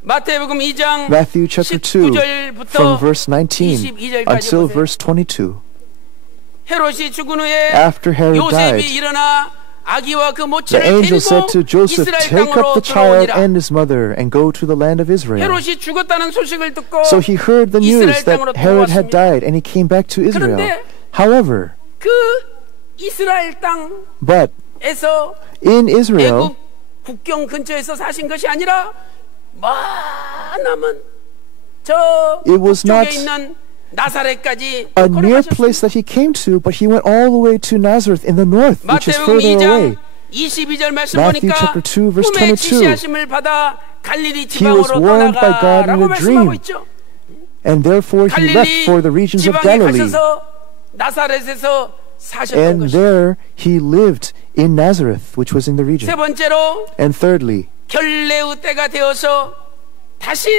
마태복음 2장 Matthew chapter 2, 19절부터 from verse 19 22절까지 until 보세요. verse 22. 헤롯이 죽은 후에 After Herod 요셉이 died, 일어나 아기와 그 the 모친을 angel 데리고 said to Joseph, 이스라엘 take 땅으로 up the child 들어오니라. and his mother and go to the land of Israel. 헤롯이 죽었다는 소식을 듣고 So he heard the news 이스라엘 that 땅으로 Herod had 들어왔습니다. died and he came back to Israel. 그런데 However, 그 이스라엘 but 땅에서 in Israel, 애굽 국경 근처에서 사신 것이 아니라 많은 저 It was 북쪽에 not 있는 나사렛까지 a near 걸어가셨습니다. place that he came to, but he went all the way to Nazareth in the north, which is 마태복음 further away. 2장 22절 말씀 Matthew 보니까 chapter 2, verse 꿈에 22. 지시하심을 받아 갈릴리 He was 지방으로 warned by God in 떠나가라고 a 말씀하고 dream. 있죠. And therefore he left 갈릴리 for the regions of 지방에 Galilee. 가셔서 나사렛에서 사셨던 And 것이죠. there he lived in Nazareth, which was in the 세 region. 번째로 And thirdly, 결례의 때가 되어서 다시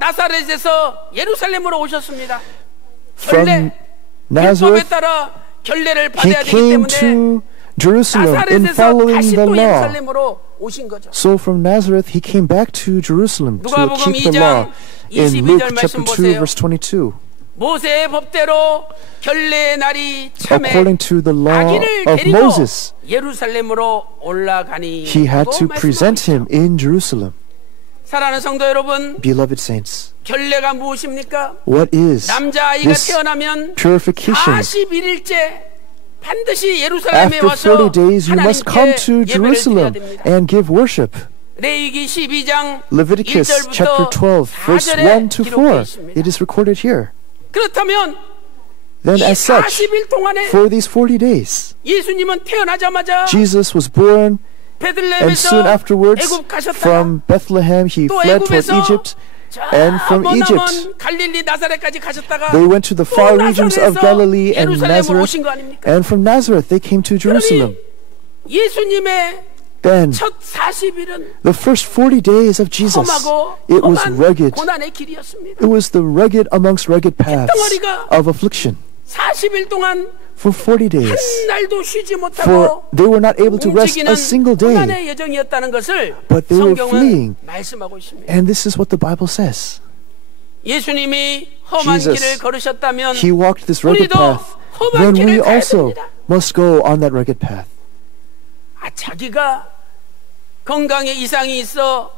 나사렛에서 예루살렘으로 오셨습니다. from 결례, 율법에 Nazareth, 따라 결례를 he 받아야 되기 came 때문에 to Jerusalem in 나사렛에서 following 다시 the 또 law. 예루살렘으로 오신 거죠. So from Nazareth he came back to Jerusalem to 누가복음 keep the 2장 law. In 22절 Luke 말씀 chapter 2 보세요. verse 22, 모세의 법대로 결례의 날이 참에 according to the law 아기를 of 데리고 Moses, 예루살렘으로 올라가니 he had to 라고 present him 말씀하고 있죠. in Jerusalem. 사랑하는 성도 여러분, Beloved saints, 결례가 무엇입니까? what is 남자아이가 this 태어나면 purification? 41일째 반드시 예루살렘에 After 와서 40 days you must come 하나님께 to 예배를 드려야 Jerusalem 됩니다. and give worship. 레위기 12장 Leviticus 1절부터 chapter 12 verse 4절에 1 to 4. 기록되어 있습니다. It is recorded here. 그렇다면 Then 이 as such, 40일 동안에 for these 40 days, 예수님은 태어나자마자 Jesus was born, and soon 베들레헴에서 afterwards 애굽 가셨다가 from Bethlehem he 또 fled toward 애굽에서 Egypt, and from Egypt 머나먼 갈릴리 나사렛까지 가셨다가 they went to the 또 far regions of 나사렛에서 Galilee and 예루살렘으로 Nazareth, 오신 거 아닙니까? and from Nazareth they came to Jerusalem. 그러니 예수님의 Then 첫 40일은 the first 40 days of Jesus, 험하고 it was 험한 rugged. 고난의 길이었습니다. It was the rugged amongst rugged paths of affliction. 40일 동안 For 40 days, 한 날도 쉬지 for 못하고 they were not able to rest 움직이는 a single day. 고난의 여정이었다는 것을 But they were 성경은 fleeing. 말씀하고 있습니다. And this is what the Bible says. 예수님이 험한 Jesus, 길을 걸으셨다면 He walked this rugged 우리도 path. 험한 Then we 길을 가야 also 됩니다. must go on that rugged path. 자기가 건강에 이상이 있어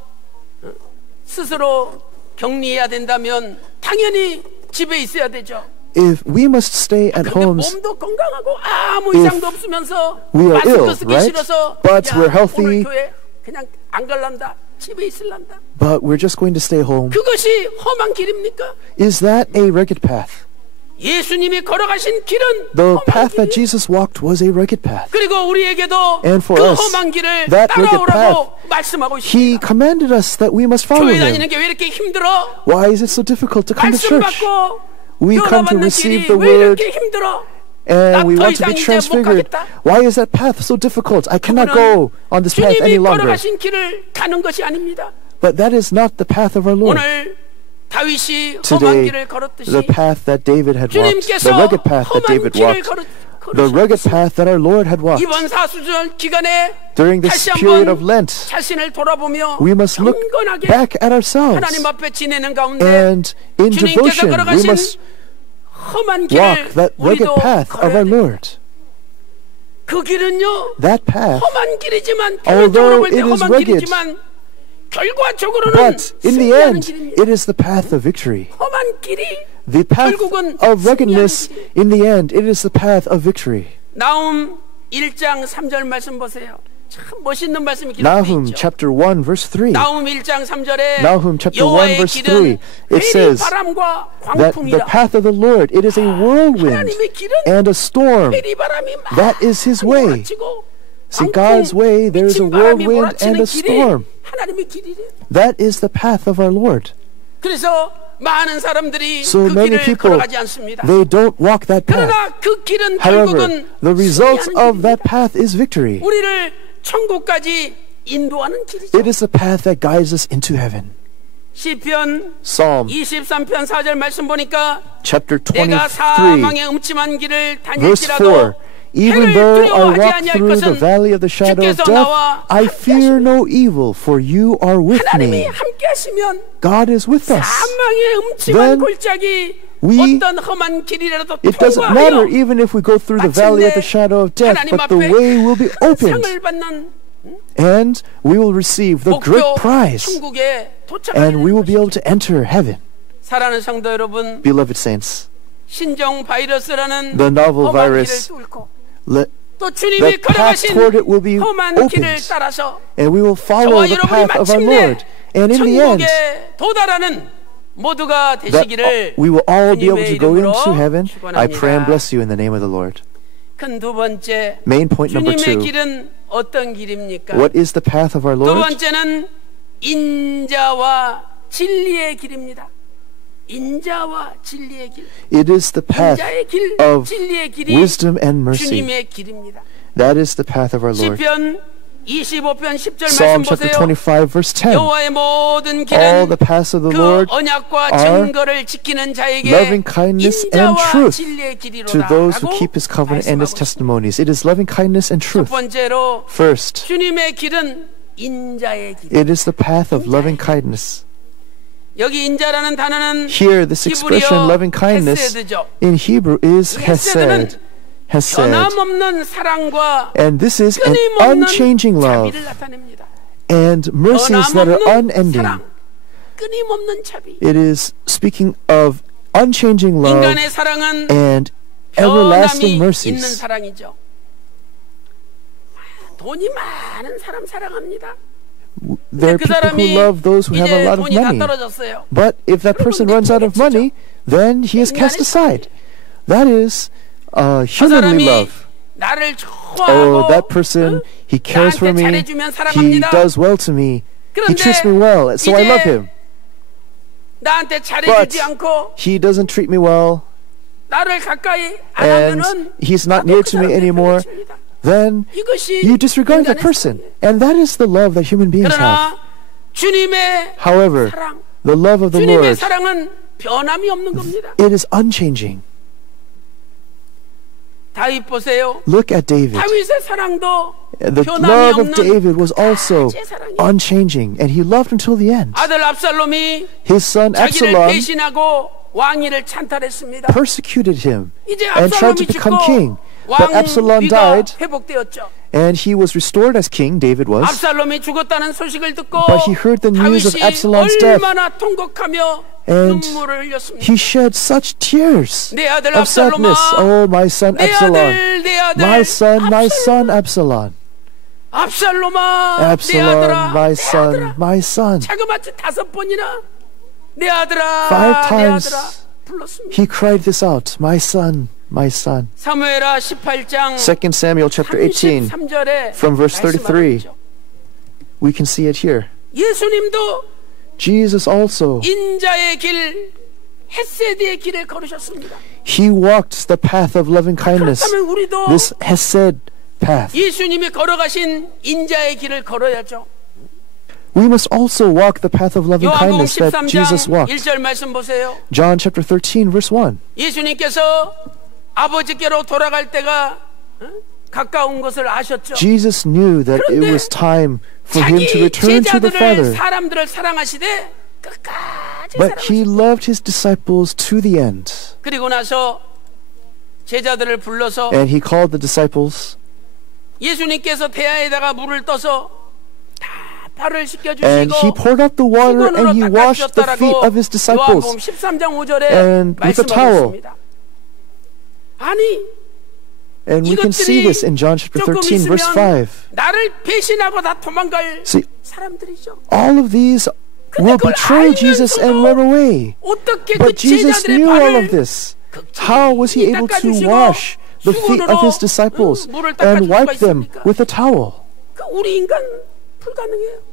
스스로 격리해야 된다면 당연히 집에 있어야 되죠. If we must stay at 근데 homes, 몸도 건강하고 아무 if 이상도 없으면서 we are 마스크 ill, 쓰기 right? 싫어서 But 야, we're healthy. 오늘 교회 그냥 안 갈란다. 집에 있을란다. but we're just going to stay home, 그것이 험한 길입니까? is that a rugged path? 예수님이 걸어가신 길은 The 험한 path that 길이에요. Jesus walked was a rugged path. 그리고 우리에게도 And for 그 us, 험한 길을 that rugged 따라오라고 말씀하고 He 있습니다. commanded us that we must follow 교회 Him. 다니는 게 왜 이렇게 힘들어? Why is it so difficult to come to 말씀 church? 받고 We come to 변화받는 receive 길이 the 왜 word 이렇게 힘들어? and we 더 want to 이상 be 이제 못 transfigured. 가겠다. Why is that path so difficult? I cannot go on this path any 주님이 longer. 걸어가신 길을 가는 것이 아닙니다. But that is not the path of our Lord. 오늘 다윗이 험한 Today, 길을 걸었듯이 the path that David had walked, 주님께서 the rugged path that 험한 David 길을 walked, the rugged path that our Lord had walked. 이번 사수절 기간에 During this 다시 period of 한번 Lent, 자신을 돌아보며 we must look 경건하게 back at ourselves. 하나님 앞에 지내는 가운데 And in 주님께서 devotion, we 걸어가신 must 험한 walk 길을 that rugged 우리도 path of 걸어야 our 돼. Lord. 그 길은요 That path, 험한 길이지만 although 표면적으로 볼 때 it is 험한 rugged, 길이지만 결과적으로는 but in the 승리하는 end, 길입니다. it is the path of victory. 험한 길이 The path 결국은 of ruggedness, 승리하는 길이에요. in the end, it is the path of victory. 나훔 1장 3절 말씀 보세요. 참 멋있는 말씀이 기록되어 Nahum 있죠. chapter 1 verse 3. 나훔 1장 3절에 Nahum chapter 1 여호와의 verse 길은 3, it says 회리바람과 that the 광풍이라. path of the Lord, it is a whirlwind 하나님의 길은 and a storm. 회리바람이 막 That is His way. 몰아치고 See, 광풍, God's way, there is a 미친 바람이 whirlwind and 몰아치는 a 길이 storm. 하나님의 길이래요. That is the path of our Lord. 그래서 많은 사람들이 So 그 many 길을 people, 걸어가지 않습니다. they don't walk that path. 그러나 그 길은 However, 결국은 the result 승리하는 of that 길입니다. path is victory. 우리를 천국까지 인도하는 길이죠. It is the path that guides us into heaven. 시편 Psalm 23편 4절 말씀 보니까 chapter 내가 23 사망의 음침한 길을 verse 4. 다닐지라도 Even 해를 though I 두려워하지 walk 아니할 through the 것은 valley of the shadow of 주께서 death, 나와 I 함께 fear no evil, for you are with 하나님이 me. 함께 하시면 God is with us. 사망의 음침한 Then 골짜기 we- 어떤 험한 길이라도 It doesn't matter 통과하여 even if we go through the valley of the shadow of death, 하나님 but the 앞에 way will be opened, 상을 받는 and we will receive the great 목표 prize, 천국에 and we will 도착하는 be able to enter heaven. 사랑하는 성도 여러분, Beloved saints, 신종 바이러스라는 The novel 험한 virus, 길을 뚫고 let, 또 주님이 the path 걸어가신 toward it will be 험한 길을 opened, 따라서 and we will follow 저와 the 여러분이 path of our 마침내 Lord. And in the end, 천국에 도달하는 모두가 that 되시기를 we will all be able 주님의 to go 이름으로 into heaven. I pray and 축원합니다. bless you in the name of the Lord. 큰 두 번째, Main point number 주님의 2. 길은 어떤 길입니까? What is the path of our 두 Lord? 번째는 인자와 진리의 길입니다. 인자와 진리의 길. It is the path 인자의 길, of 진리의 길이 wisdom and mercy. 주님의 길입니다. That is the path of our Lord. 시편 25편 10절 Psalm 말씀 chapter 보세요. 25 verse 10. 여호와의 모든 All 길은 the paths of the 그 Lord 언약과 are 증거를 지키는 자에게 loving kindness and 인자와 truth 진리의 to 길이로다 those who 라고 keep His covenant and His 말씀하고 있습니다. testimonies. It is loving kindness and 첫 truth. 번째로 First, 주님의 길은 인자의 길. it is the path of loving kindness. 여기 인자라는 단어는 Here, this expression, loving kindness, 헤세드죠. in Hebrew is 헤세드는 hesed. Hesed. 변함없는 사랑과 And this is an 끊임없는 unchanging love 자비를 나타냅니다. and mercies that are 변함없는 unending. 사랑, 끊임없는 자비. It is speaking of unchanging love 인간의 사랑은 and 변함이 everlasting 있는 mercies. 사랑이죠. 돈이 많은 사람 사랑합니다. There are 그 people who 사람이 love those who have a 이제 lot of 돈이 다 money. 떨어졌어요. But if that person runs out of money, then he is cast aside. That is 그 humanly 사람이 love. 나를 Oh, 좋아하고 that person, he cares for 나한테 me. 잘해주면 He 사랑합니다. does well to me. He treats me well, so I love him. 나한테 But 잘해주지 않고 he doesn't treat me well, 나를 가까이 안 and 하면은 he's not 나도 near 그 to me 사람을 anymore. 배려줍니다. Then 이것이 you disregard that 인간의 person. 사랑이에요. And that is the love that human beings have. 그러나 주님의 However, 사랑, the love of the 주님의 Lord, 사랑은 변함이 없는 겁니다. it is unchanging. 다윗 보세요. Look at David. 다윗의 사랑도 The 변함이 love of 없는 David was also 제 사랑이에요. unchanging, and he loved until the end. 아들 압살롬이 His son 자기를 Absalom 배신하고 왕위를 찬탈했습니다. persecuted him 이제 and tried to 압살롬이 become 죽고 king. But Absalom 왕위가 died, 회복되었죠. and he was restored as king, David was. 압살롬이 죽었다는 소식을 듣고 But he heard the news of 다윗이 Absalom's death, 얼마나 통곡하며 and 눈물을 흘렸습니다. he shed such tears 내 아들 of sadness. 압살롬아, Oh, my son 내 Absalom. 아들, 내 아들, My son Absalom. 압살롬아, 내 Absalom, 아들아, my 내 son, 아들아. my son. 자그마치 5번이나 내 아들아, 5 내 times 아들아. 불렀습니다. He cried this out, my son, my son. 사무엘하 18장 2 Samuel chapter 18 33절에 from verse 33. We can see it here. 예수님도 Jesus also, 인자의 길, 헤세드의 길을 걸으셨습니다. he walked the path of loving kindness, 그렇다면 우리도 this Hesed path. 예수님이 걸어가신 인자의 길을 걸어야죠. We must also walk the path of loving 요한복음 kindness that 13장 Jesus walked. 1절 말씀 보세요. John chapter 13 verse 1. 예수님께서 아버지께로 돌아갈 때가 가까운 것을 아셨죠. Jesus knew that it was time for him to 자기 return to the 제자들을 Father, 사람들을 사랑하시되 끝까지 but he 사랑하셨어요. loved his disciples to the end. 그리고 나서 제자들을 불러서 And he called the disciples, 예수님께서 대야에다가 물을 떠서 다 발을 and 씻겨주시고 he poured out the water and he washed the feet of his disciples 요한복음 13장 5절에 and with a towel. 말씀하셨습니다. 아니 And we can see this in John chapter 조금 13 verse 있으면 5. 나를 배신하고 다 도망갈 See, 사람들이죠. all of these will betray Jesus and run away. 어떻게 그 But Jesus 제자들의 knew all of 발을 this. How was he able to wash the feet of his disciples and wipe them with a towel? 우리 인간 불가능해요.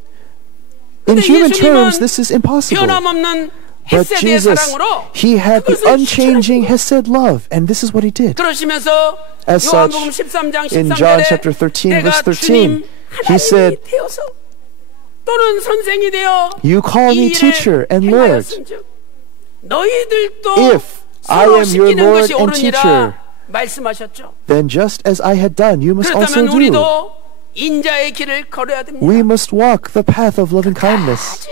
In 근데 human 예수님은 terms, this is impossible. 변함없는 But 헤세드의 Jesus, 사랑으로 he had the 그것을 unchanging Hesed love, and this is what he did. 그러시면서 As such, 요한복음 13장 in John 13절에 chapter 13, 내가 verse 13, 주님 he said, 하나님이 되어서 또는 선생이 되어 You call me 이 일을 teacher and Lord. 행하였은즉 너희들도 If I 서로 am your 시키는 Lord 것이 and teacher, 옳으니라 말씀하셨죠. then just as I had done, you must also 그렇다면 do. 우리도 인자의 길을 걸어야 됩니다. We must walk the path of loving kindness.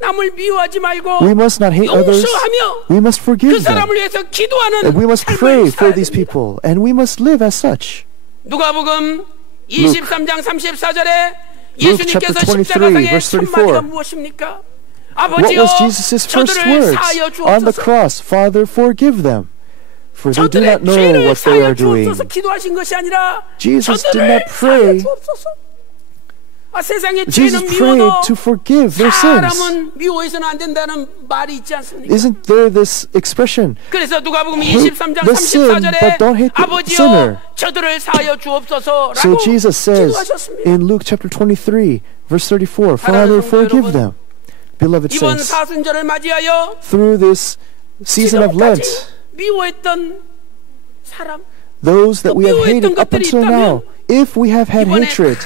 남을 미워하지 말고 We must not hate others. 용서하며 We must 그 forgive them. 사람을 위해서 기도하는 And we must 삶을 pray for 살아야 these 됩니다. people. And we must live as such. 누가복음 23장 34절에 Luke chapter 예수님께서 23, 십자가상의 verse 첫 마디가 34. 무엇입니까? What 아버지여 was Jesus' first 저들을 words 사하여 on the 주옵소서. cross? Father, forgive them, for they do 저들의 not know 죄를 what they 사하여 are doing. 주옵소서 기도하신 것이 아니라 Jesus did 저들을 not pray. 사하여 주옵소서. 세상의 Jesus 죄는 prayed 미워도 to forgive their sins. 사람은 미워해서는 안 된다는 말이 있지 않습니까? Isn't there this expression? 그래서 누가복음 Hate 23장 the sin, 34절에 but don't hate the 아버지여 sinner. 저들을 사하여 주옵소서라고 So Jesus says 기도하셨습니다. in Luke chapter 23, verse 34, 사랑하는 Father, 성도 forgive 여러분, them. Beloved 이번 saints, 사순절을 맞이하여 through this season of 지금까지 Lent, 미워했던 사람 those that we have hated up until now, if we have had 이번에 hatred,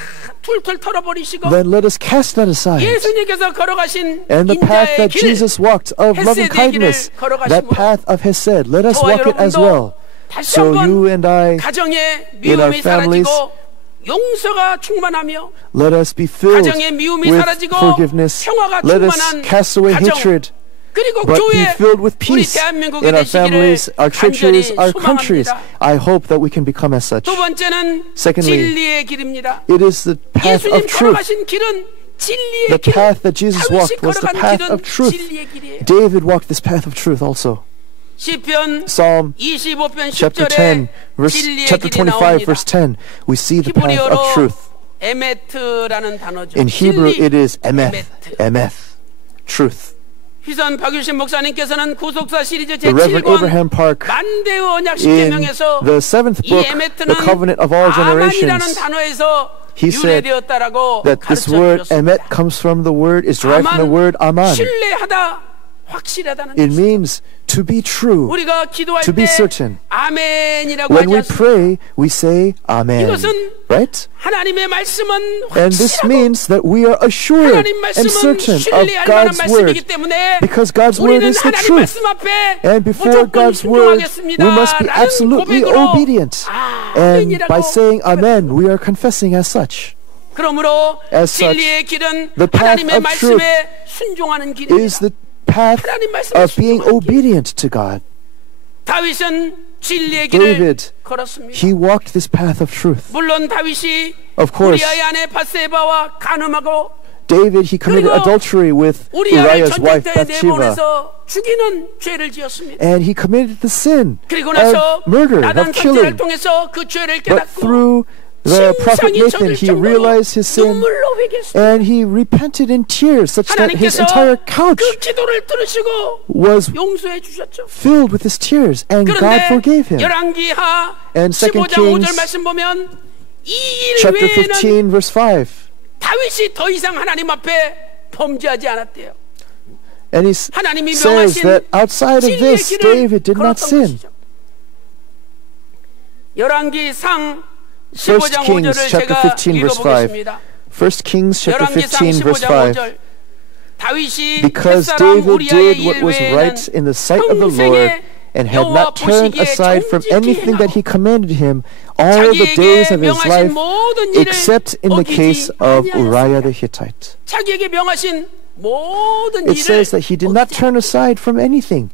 툴툴 털어버리시고 then let us cast that aside. 예수님께서 걸어가신 And the path 인자의 that 길 Jesus walked of loving kindness, that path of Hesed, let us walk it as well. 다시 So you 한번 and I, 가정에 in our 미움이 families, 사라지고 용서가 충만하며 let us be filled 가정에 미움이 with 사라지고 forgiveness. 평화가 Let us 충만한 cast away 가정, hatred, 그리고 but be 교회 filled with 우리 peace 대한민국이 in our 되시기를 families, our churches, 간절히 our countries. 소망합니다. I hope that we can become as such. 두 번째는 Secondly, 진리의 길입니다. It is the path 예수님 of truth. 걸어가신 길은 진리의 The 길. path that Jesus 다윗이 walked was the 걸어간 path 길은 of truth. 진리의 길이에요. David walked this path of truth also. 시편 Psalm 25편 chapter 10절에 10, 진리의 chapter 길이 25, 나옵니다. verse 10, we see the path 히브리어로 of truth. 에메트라는 단어죠. In Hebrew, 진리, it is emeth, 에메트. emeth, truth. 휘선 박유신 목사님께서는 구속사 시리즈 The Reverend Abraham 제7권 Park, 만대의 언약 in 10계명에서 the seventh 이 book, 에메트는 the covenant of all 아만이라는 generations, 단어에서 he said 유래되었다라고 that this word emet 가르쳐주셨습니다. comes from the word, is derived from the word aman. 신뢰하다, 확실하다는 It 뜻이죠. means to be true. 우리가 기도할 to be 때 certain. 아멘이라고 When 하지 we 않습니까? pray, we say amen. 이것은 Right? 하나님의 말씀은 And this 확실하고 means that we are assured 하나님 and 말씀은 certain of 신뢰할 만한 God's word. 말씀이기 때문에 Because God's word 우리는 is the 하나님 truth. 말씀 앞에 And before 무조건 God's word, 순종하겠습니다. we must be 라는 absolutely 고백으로 obedient. And 아멘이라고 by saying amen, we are confessing as such. 그러므로 As such, 진리의 길은 the path 하나님의 of truth 말씀에 순종하는 is 길입니다. the path 하나님 말씀에 of being 순종하는 길. obedient to God. 다윗은 진리의 길을 David, 걸었습니다. he walked this path of truth. 물론 다윗이 Of course, 우리아의 아내 바세바와 간음하고 David, he committed 그리고 adultery with 우리아를 Uriah's wife 전쟁터에 Bathsheba. 내보내서 죽이는 죄를 지었습니다. And he committed the sin 그리고 of 나서 murder, 나단 of 선지자를 killing. 통해서 그 죄를 But 깨닫고 through The prophet Nathan, he realized his sin 눈물로 회개했습니다. and he repented in tears such that his entire couch 그 기도를 들으시고 was 용서해 주셨죠. filled with his tears and God forgave him. 열왕기하 And 2 15장 5절 Kings 말씀 보면 이 일 chapter 외에는 15 verse 5. 다윗이 더 이상 하나님 앞에 범죄하지 않았대요. And he 하나님이 says 명하신 that outside of 진리의 this, 길을 David did not 걸었던 sin. 것이죠. 열왕기상 1 15장 Kings 5절을 chapter 제가 15 verse 5. 읽어보겠습니다. 1 Kings chapter 열왕기상 15 verse 15장 5. 5절 다윗이 Because 햇사람 David 우리아의 did what 일 was right 외에는 in the sight of the Lord and had not turned aside from anything that he commanded him all the days of his life, except in the case of Uriah the Hittite. 자기에게 명하신 모든 It says that he did not turn aside from anything.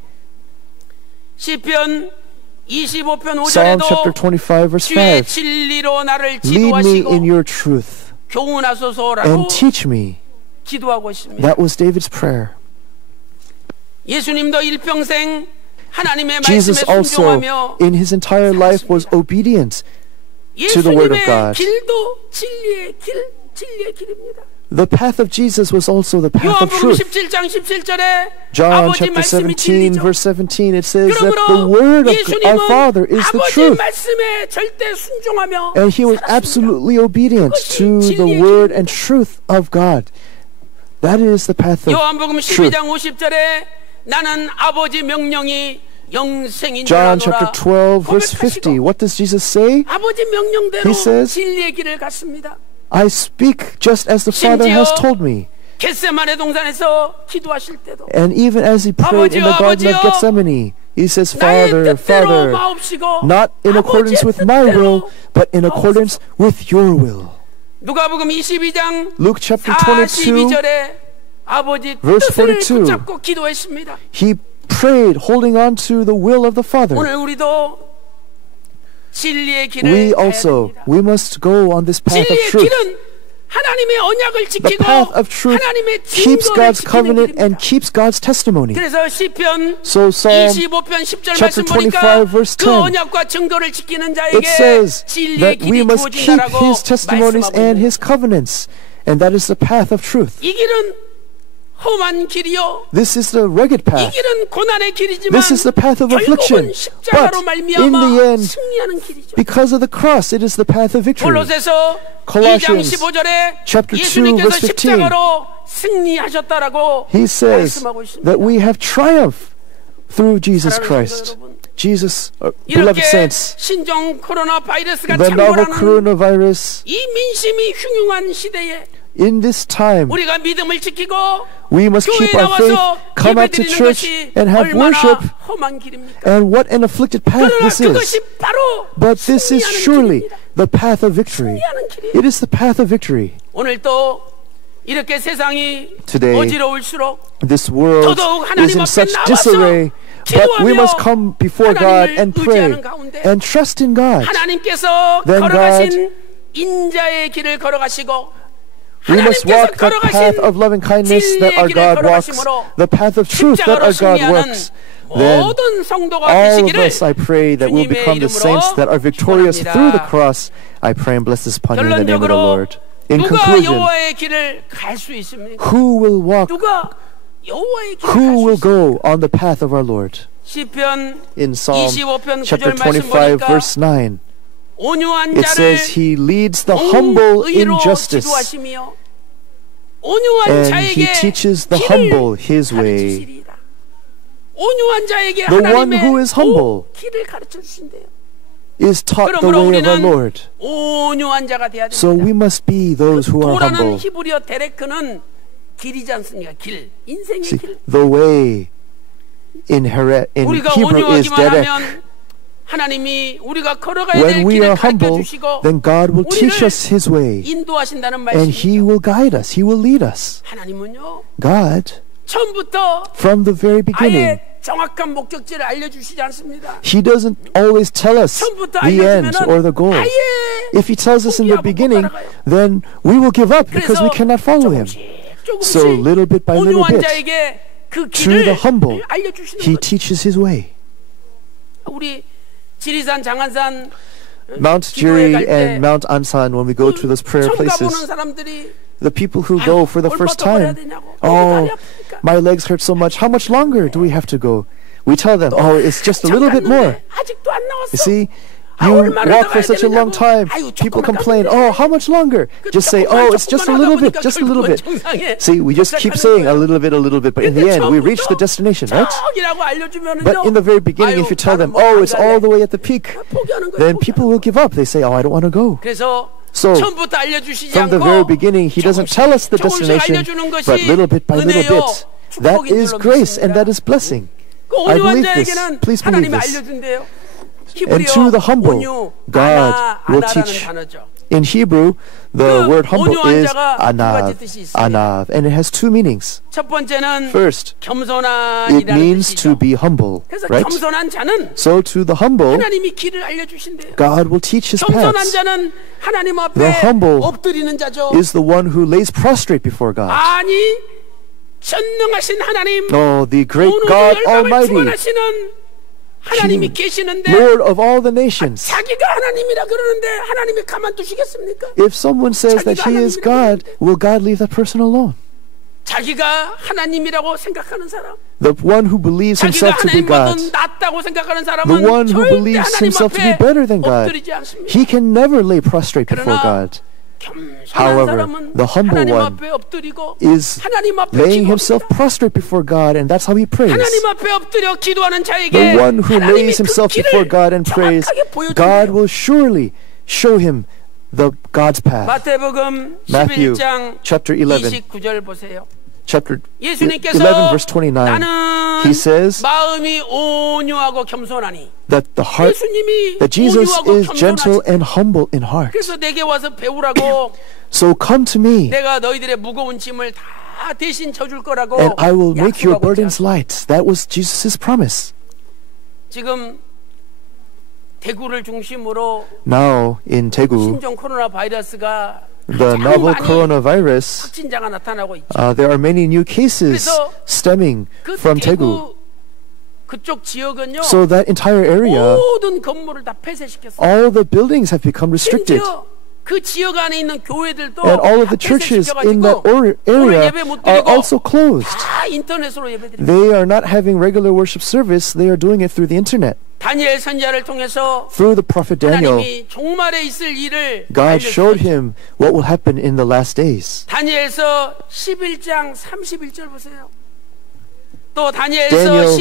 시편 25편 Psalm 5절에도 chapter 25 verse 주의 5. 진리로 나를 Lead me 지도하시고 in your truth 교훈하소서라고 and teach me. 기도하고 있습니다. That was David's prayer. 예수님도 일평생 하나님의 Jesus 말씀에 also, 순종하며 in his entire life, was obedient to the word of 예수님의 God. 길도 진리의 길입니다. The path of Jesus was also the path of 요한복음 truth. 17장 17절에 John 아버지 chapter 말씀이 17 진리죠. verse 17, it says that the 그러므로 word of our 예수님은 Father is the 아버지 truth. 말씀에 절대 순종하며 And he was 살았습니다. absolutely obedient to the word and truth of God. That is the path of 요한복음 truth. 12장 50절에 나는 아버지 명령이 영생인 줄 John 아노라 chapter 12 verse 50. 고백하시고 What does Jesus say? 아버지 명령대로 He says, 진리의 길을 갔습니다. I speak just as the Father has told me. 겟세마네 동산에서 기도하실 때도 And even as he prayed in the Garden of Gethsemane, he says, Father, Father, not in accordance with my will, but in accordance with your will. 누가복음 22장 Luke chapter 22, 42절에 아버지 verse 뜻을 42. 붙잡고 기도했습니다. he prayed holding on to the will of the Father. 오늘 우리도 진리의 길을 We 가야 also, 됩니다. we must go on this path of 진리의 truth. 길은 하나님의 언약을 The 지키고 path of truth 하나님의 keeps 증거를 God's 지키는 covenant 길입니다. and keeps God's testimony. 그래서 시편 So Psalm 25편 10절 chapter 말씀 보니까 25 verse 그 10, 언약과 증거를 지키는 it 자에게 says 진리의 that we 길이 must keep 주어진다라고 his testimonies 말씀하고 and 있습니다. his covenants. And that is the path of truth. 이 길은 험한 길이요. This is the rugged 이 path. 길은 고난의 길이지만 This is the path of affliction. 결국은 십자가로 But in 말미암아 the end, 승리하는 길이죠. because of the cross, it is the path of victory. 골로새서 2장 Colossians 15절에 chapter 2 예수님께서 verse 15. 십자가로 승리하셨다라고 He says 말씀하고 있습니다. that we have triumph through Jesus 사랑하는 Christ. 성도 여러분, Jesus, beloved 이렇게 saints, 신종 코로나 바이러스가 the novel 창궐하는 coronavirus, 이 민심이 흉흉한 시대에 in this time, 우리가 믿음을 지키고 we must keep 교회에 our faith, 나와서 come out to 예배드리는 church, 것이 and have 얼마나 worship. 험한 길입니까? And what an afflicted path 그러나 this is. 그것이 바로 But this is 승리하는 surely 길입니다. the path of victory. 승리하는 길이에요. It is the path of victory. 오늘 또 이렇게 세상이 Today, 어지러울수록 This world 더더욱 is 하나님 in 앞에 such 나와서 disarray, but we must come before God 하나님을 and pray 의지하는 가운데 and trust in God. 하나님께서 Then 걸어가신 인자의 길을 걸어가시고 We must 하나님께서 walk the path 걸어가신 of loving kindness that our 진리의 길을 God walks, 걸어가심으로 the path of truth that 십자가로 our God 승리하는 works. Then 모든 성도가 all of 되시기를 us, I pray that we'll 주님의 become the 이름으로 saints that are victorious 축원합니다. through the cross. I pray and bless this upon you in the name of the 결론적으로 Lord. In 누가 conclusion, 여호와의 길을 갈 수 있습니까? who will walk, 누가 여호와의 길을 갈 who 수 will 있습니까? go on the path of our Lord? 시편 In Psalm 25편 chapter 9절 말씀 25 보니까 verse 9, 온유한 it 자를 says he leads the humble in 의로 justice, 지도하시며 온유한 and he 자에게 teaches the 길을 humble his way. 가르치시리이다. 온유한 자에게 The one 하나님의 who is humble 길을 가르쳐 주신대요. is taught the 그러므로 way of our 우리는 Lord. 온유한 자가 돼야 So we 됩니다. must be those who are 도라는 humble. 히브리어 데레크는 길이지 않습니까? 길, 인생의 See, 길. the way in 우리가 Hebrew is 온유하기만 derek. 하면 하나님이 우리가 걸어가야 될 When we 길을 are 가르쳐 humble, 주시고 then God will teach 우리를 us His way, 인도하신다는 and He 말씀이죠. will guide us. He will lead us. 하나님은요 God, 처음부터 from the very beginning, 아예 정확한 목적지를 알려주시지 않습니다. He doesn't always tell us 처음부터 the end or the goal. 아예 If He tells us in the 포기하고 못 beginning, 따라가요. then we will give up because we 그래서 cannot follow Him. 조금씩 So little bit by little 온유한 bit, 자에게 그 to the 길을 humble, 알려주시는 He 거예요. teaches His way. 우리 지리산, 장안산 Mount Jiri and Mount Ansan, when we go to those prayer 처음 가보는 places, 사람들이 the people who go for the first time, oh, my legs hurt so much. How much longer do we have to go? We tell them, oh, it's just a little bit more. 아직도 안 나왔어. You see, you walk for such a long time. People complain, oh, how much longer? Just say, oh, it's just a little bit, just a little bit. See, we just keep saying a little bit, but in the end, we reach the destination, right? But in the very beginning, if you tell them, oh, it's all the way at the peak, then people will give up. They say, oh, I don't want to go. So, from the very beginning, he doesn't tell us the destination, but little bit by little bit. That is grace and that is blessing. I believe this. Please believe this. And to the humble, God will teach. In Hebrew, the word humble is anav, and it has two meanings. First, it means to be humble, right? So to the humble, God will teach his paths. The humble is the one who lays prostrate before God. Oh, the great God Almighty, Lord of all the nations. If someone says that he is God, will God leave that person alone? The one who believes himself to be God, the one who believes himself to be better than God, he can never lay prostrate before God. However, the humble one is laying himself prostrate before God, and that's how he prays. The one who lays himself before God and prays, God will surely show him God's path. Matthew chapter 11. Chapter 11 verse 29, he says that the heart, that Jesus is gentle and humble in heart. So come to me, and I will make your burdens light. That was Jesus' promise. Now in Daegu, the novel coronavirus, there are many new cases stemming from Daegu. So that entire area, all the buildings have become restricted. And all of the churches in that area are also closed. They are not having regular worship service, they are doing it through the internet. Through the prophet Daniel, God showed him what will happen in the last days. Daniel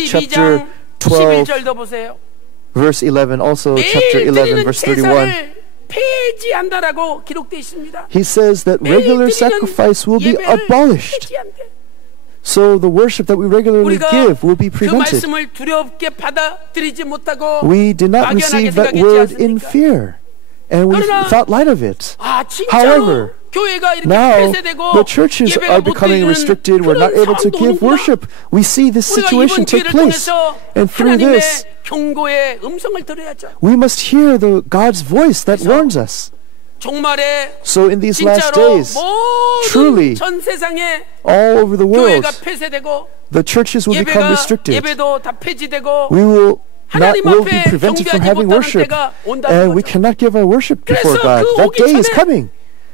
chapter 12 verse 11, also chapter 11 verse 31. He says that regular sacrifice will be abolished. So the worship that we regularly give will be prevented. We did not receive that word in fear, and we thought light of it. However, now the churches are becoming restricted. We're not able to give worship. We see this situation take place, and through this, we must hear God's voice that warns us. So in these last days, truly, all over the world, the churches will become restricted. We will be prevented from having worship, and we cannot give our worship before God. That day is coming.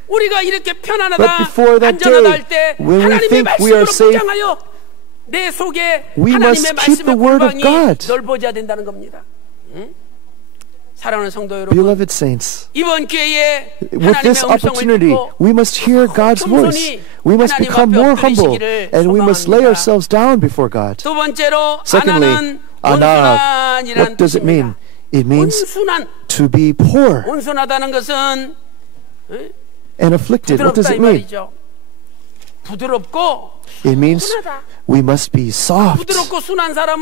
But before that day, when we think we are safe, we must keep the word of God. Beloved saints, with this opportunity, we must hear God's voice. We must become more humble, and we must lay ourselves down before God. Secondly, anav. What does it mean? It means to be poor and afflicted. What does it mean? It means we must be soft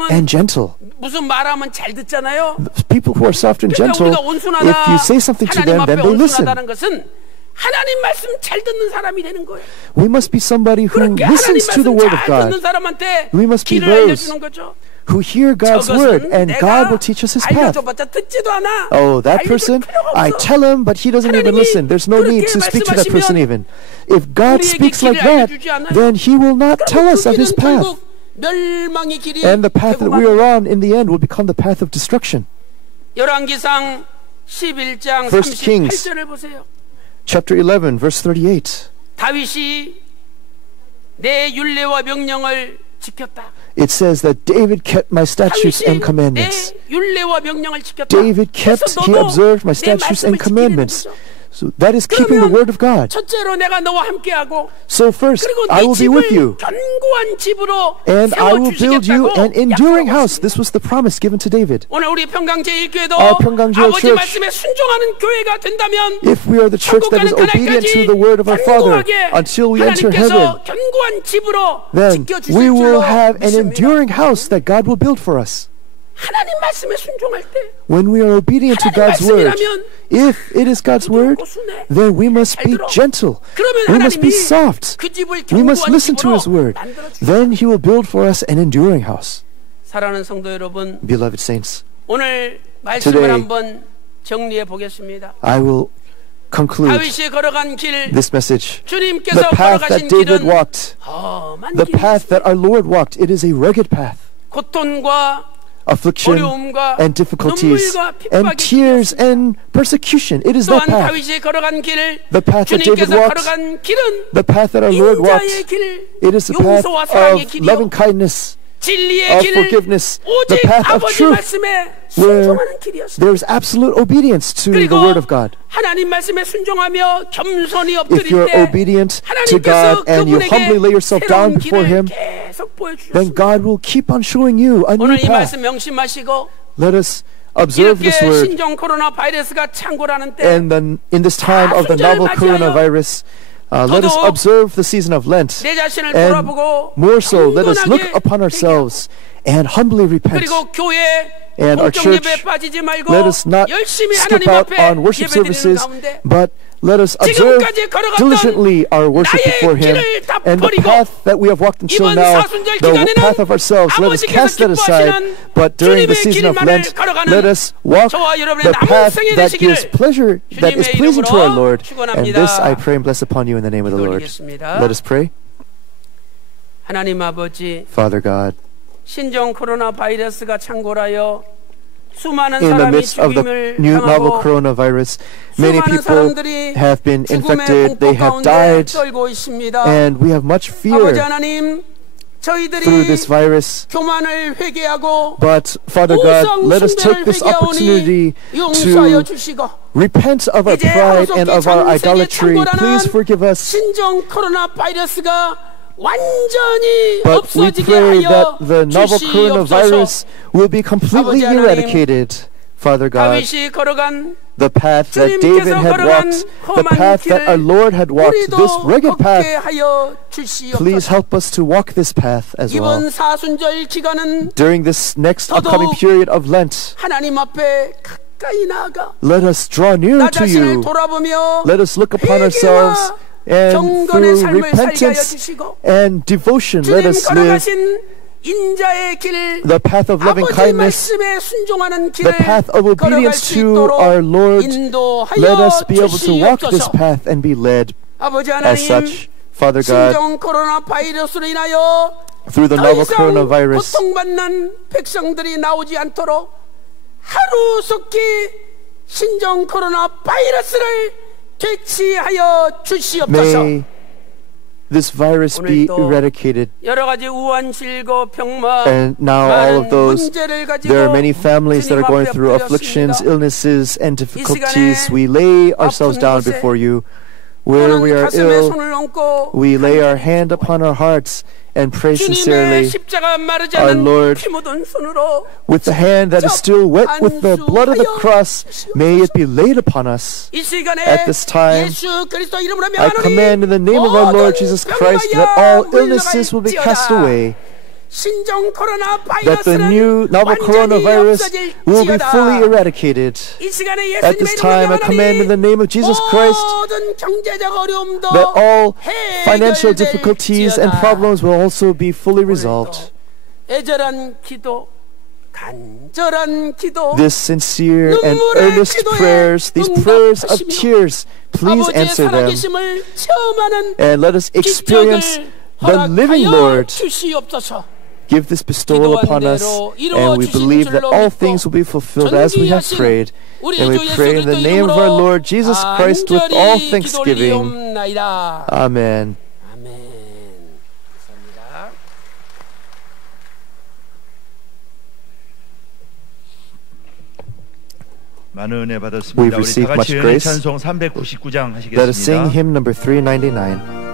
and gentle. People who are soft and gentle, if you say something to them, then they listen. We must be somebody who listens to the word of God. We must be those who hear God's word, and God will teach us his path. Oh, that person, I tell him, but he doesn't even listen. There's no need to speak to that person even. If God speaks like that, then he will not tell us of his path. And the path that we are on in the end will become the path of destruction. 11장 1 Kings 38절을 보세요. chapter 11 verse 38. 다윗이 내 율례와 명령을 지켰다. It says that David kept my statutes and 다윗이 commandments. 내 율례와 명령을 지켰다. David kept, 그래서 he 너도 observed my 내 statutes and 말씀을 지키는 commandments. 거죠. So that is keeping the word of God. 첫째로 내가 너와 함께하고 So first, 그리고 I 네 will be with 집을 you, 견고한 집으로 and I will build you an 세워주시겠다고 enduring house. 약속하고 This was the promise given to David. 오늘 우리 평강제일교회도 Our 평강제일 아버지 church, 말씀에 순종하는 교회가 된다면 If we are the church that is obedient to the word of our Father until we enter heaven, 하나님께서 견고한 집으로 then 지켜주실 we 줄로 will have an 믿습니다. enduring house that God will build for us. 하나님 말씀에 순종할 때 When we are obedient to God's word, if it is God's word, then we must be gentle. We must be soft. 그 집을 We must 견고한 listen to 집으로 His word. 만들어주시고 Then He will build for us an enduring house. 사랑하는 성도 여러분, Beloved saints, 오늘 말씀을 Today, 한번 정리해 보겠습니다. I will conclude 다윗이 걸어간 길, this message. 주님께서 The path 걸어가신 that David 길은 walked, 험한 the path that 길이었습니다. our Lord walked, it is a rugged path. 고통과 Affliction 어려움과 and difficulties 눈물과 and 핍박이 tears and persecution. It is that 또한 path. 다윗이 걸어간 길, The path that David 주님께서 walked, 걸어간 길은 the path that our Lord walked, 인자의 길, it is the path 용서와 사랑의 of 길이요 loving kindness, 진리의 of 길, forgiveness, the 오직 path of 아버지 truth, 말씀에 where 순종하는 길이었어요. there is absolute obedience to the 그리고 word of God. 하나님 말씀에 순종하며 겸손히 If 엎드릴 you're 때 obedient to 하나님께서 God and you humbly lay yourself down 새로운 before 길을 Him, 계속 보여주셨습니다. then God will keep on showing you a new 오늘 이 path. 말씀 명심하시고 Let us observe 이렇게 this word, 신종 코로나 바이러스가 창궐하는 때 and then in this time of the novel coronavirus, let us observe the season of Lent, 내 자신을 and 돌아보고 more so, let us look 겸손하게 upon ourselves and humbly repent. 그리고 교회 And our 공적 church, 예배에 빠지지 말고 let us not 열심히 skip 하나님 out 앞에 on worship 예배드리는 services, 가운데 but let us observe 지금까지 걸어갔던 diligently our worship 나의 before Him, 길을 다 and the 버리고 path that we have walked until 이번 now, 사순절 the 기간에는 path of ourselves, let us cast that aside. But during the season of Lent, let us walk the path that gives pleasure, that is pleasing to our Lord. And this I pray and bless upon you in the name of the Lord. Let us pray. 하나님 아버지, Father God, 신종 코로나 바이러스가 창궐하여 수많은 in the 사람이 midst of the 죽임을 new novel 당하고 coronavirus, many 수많은 people 사람들이 have been 죽음의 infected, 공포 they have 가운데 died, 떨고 있습니다. and we have much 아버지 fear 하나님, 저희들이 through this virus. 교만을 회개하고 But Father God, let us take this opportunity 용서하여 to 주시고 repent of our 이제 pride and of our 전 세계 idolatry. Please 창궐하는 forgive us. 신종 코로나 바이러스가 완전히 But we 없어지게 pray 하여 that the novel 주시옵소서. coronavirus will be completely 아버지 하나님, eradicated. Father God, 다윗이 걸어간 the path that David had walked, the path that our Lord had walked, this 우리도 rugged 걷게 path, 하여 please 주시옵소서. help us to walk this path as well. 이번 사순절 기간은 During this next 더더욱 upcoming period of Lent, 하나님 앞에 가까이 나아가 let us draw near 나 to 자신을 you. 돌아보며 Let us look upon ourselves, and 경건의 through 삶을 살게 하여 repentance 주시고 and devotion, let 주님 us live 걸어가신 인자의 길, the path of loving 아버지 kindness, 말씀에 순종하는 the 길을 path of 걸어갈 obedience 수 to 있도록 our Lord. 인도하여 Let us be able to walk this 주시옵소서. path and be led 아버지 as 하나님, such. Father God, 신종 코로나 바이러스로 인하여 through the 더 novel 이상 coronavirus, 고통받는 백성들이 나오지 않도록 하루속히 신종 코로나 바이러스를 퇴치하여 주시옵소서. may this virus be 오늘도 eradicated. 여러 가지 우한 질고 병마 And now all of 많은 those, 문제를 가지고 there are many families that are going 주님 through 앞에 afflictions, 올렸습니다. illnesses, and 이 difficulties. 시간에 We lay ourselves 아픈 down 곳에 before you. Where we 또는 are 가슴에 ill, 손을 얹고 we lay our hand upon our hearts and pray 주님의 sincerely 십자가 마르지 our 않은 Lord, 피 묻은 손으로 with the hand that is still wet with the blood of the cross, may it be laid upon us. 이 시간에 At this time, 예수 그리스도 이름으로 I command in the name of our Lord Jesus Christ that all illnesses will be cast away, 신종 코로나 that the new novel coronavirus will be fully eradicated. 이 시간에 At this time, I command in the name of Jesus Christ 모든 경제적 어려움도 that all financial 해결될지어다. difficulties and problems will also be fully resolved. 애절한 기도, 간절한 기도, This sincere and 눈물의 earnest 기도에 prayers, these prayers of 응답하시며 tears, please 아버지의 answer them. 살아계심을 체험하는 And let us experience 기적을 the living 허락하여 Lord. 주시옵소서. give this bestowal upon us, and we believe that all things will be fulfilled as we have prayed. And we pray in the name of our Lord Jesus Christ with all thanksgiving. Amen. 많은 은혜 받았습니다. 우리 다 같이 은혜 찬송 399장 하시겠습니다. Let us sing hymn number 399.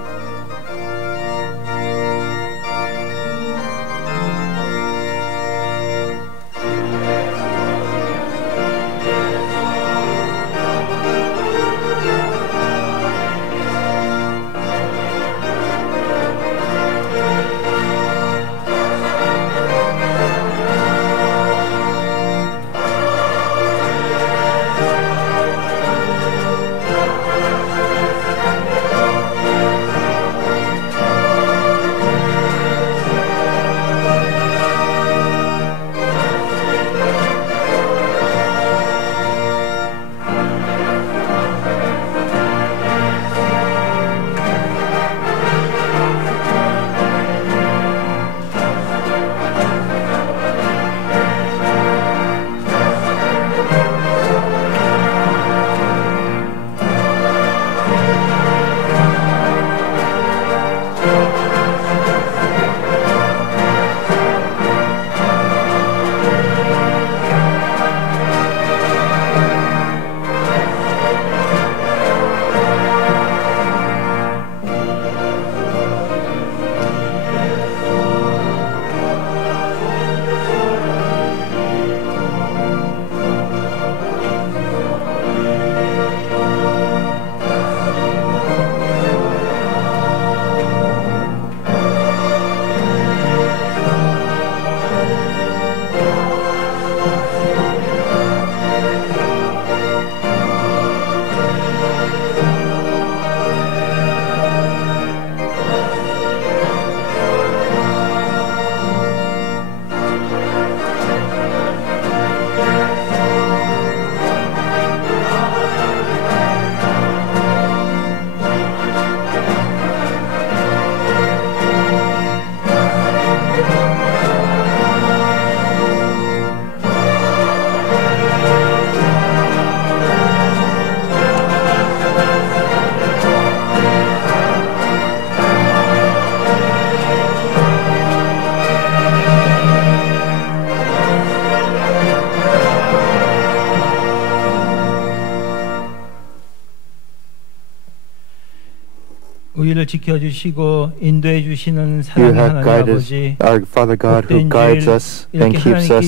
우리를 지켜주시고 인도해 주시는 사랑의 하나님 아버지, our Father God who guides us and keeps us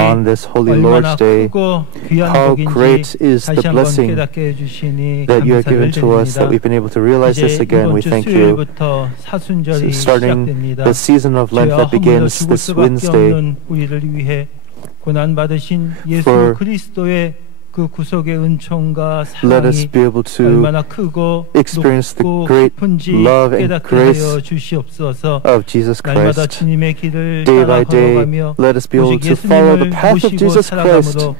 on this Holy Lord's Day. How great is the blessing that you have given to us, that we've been able to realize this again. We thank you. Starting the season of Lent that begins this Wednesday, for 그 구속의 은총과 let us 사랑이 be able to 얼마나 크고 experience the 높고 great 깊은지 love and 깨닫게 grace 하여 주시옵소서. of Jesus 날마다 Christ. 주님의 길을 Day 따라 by day, 걸어가며 let us be able 오직 to follow the 예수님을 path of 모시고 Jesus Christ. 살아감으로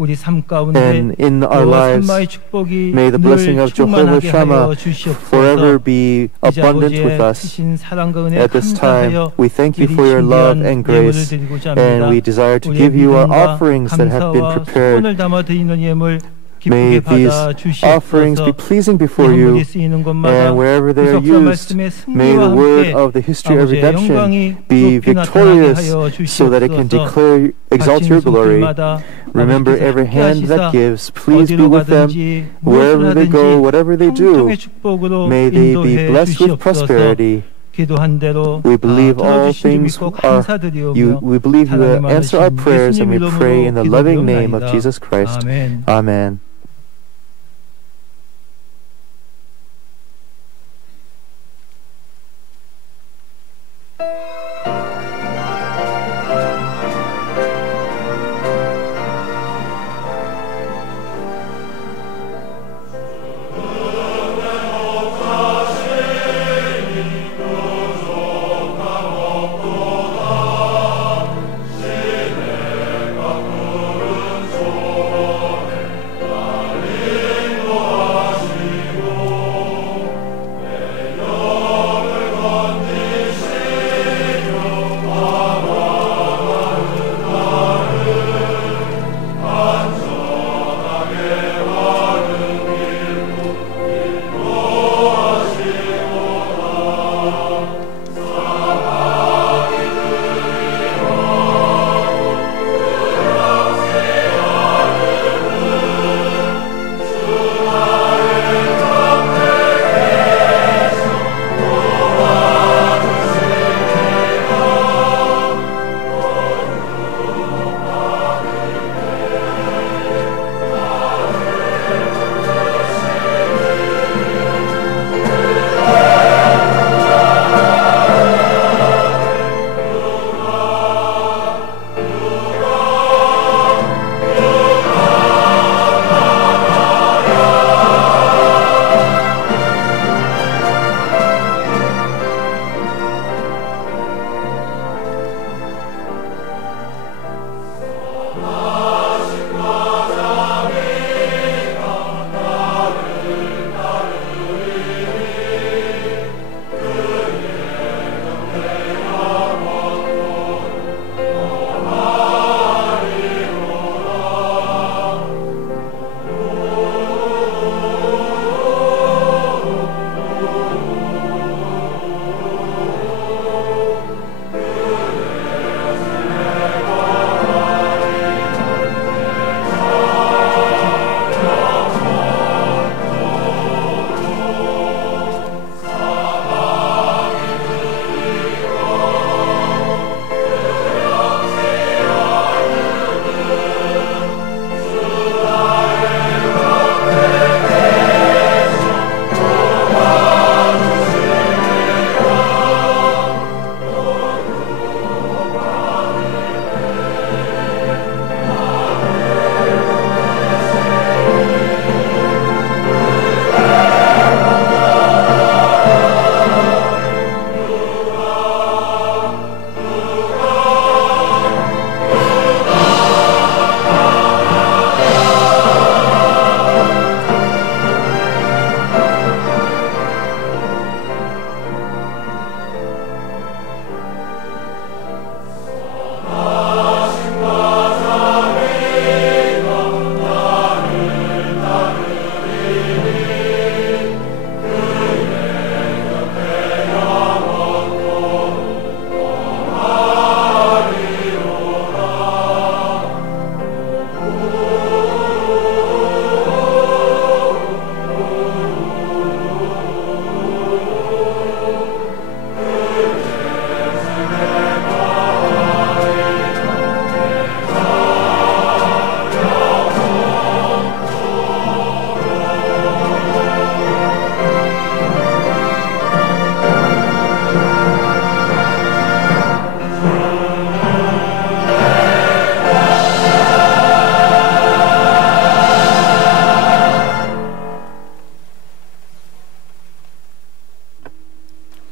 우리 삶 가운데 And in our 너와 lives, 산마의 축복이 may the blessing 늘 of Jehovah 충만하게 Shammah 하여 주시옵소서. forever be 이제 abundant 아버지의 with us. 크신 사랑과 은혜 At this time, 감사하여 we thank you 미리 for your love 준비한 and 예물을 grace, 드리고자 and 합니다. we desire to 우리의 give you our 믿음과 offerings that have been 감사와 prepared. 소원을 담아 드리는 예물 May 기쁘게 these 받아 offerings 주시옵소서. be pleasing before you, 예물이 쓰이는 곳마다 and wherever they are 구속사 used, 말씀의 may the 승리와 word 함께 of the history of 아버지의 redemption 영광이 be 높이 나타나게 victorious, 하여 so that it can 주시옵소서. exalt your glory. 손길마다 Remember 아버지께서 every hand that 함께하시사 gives. Please be 어디로 with them 가든지 wherever they go, whatever they do. 형통의 축복으로 May they be 인도해 blessed with 주시옵소서. prosperity. 기도한 대로 We believe all 들어주신 줄 things 믿고 are 감사드리오며 we believe you 사랑이 answer our 많으신 prayers, and we 예수님 pray in the 이름으로 loving name of 기도드리옵나이다. Jesus Christ. 아멘. Amen.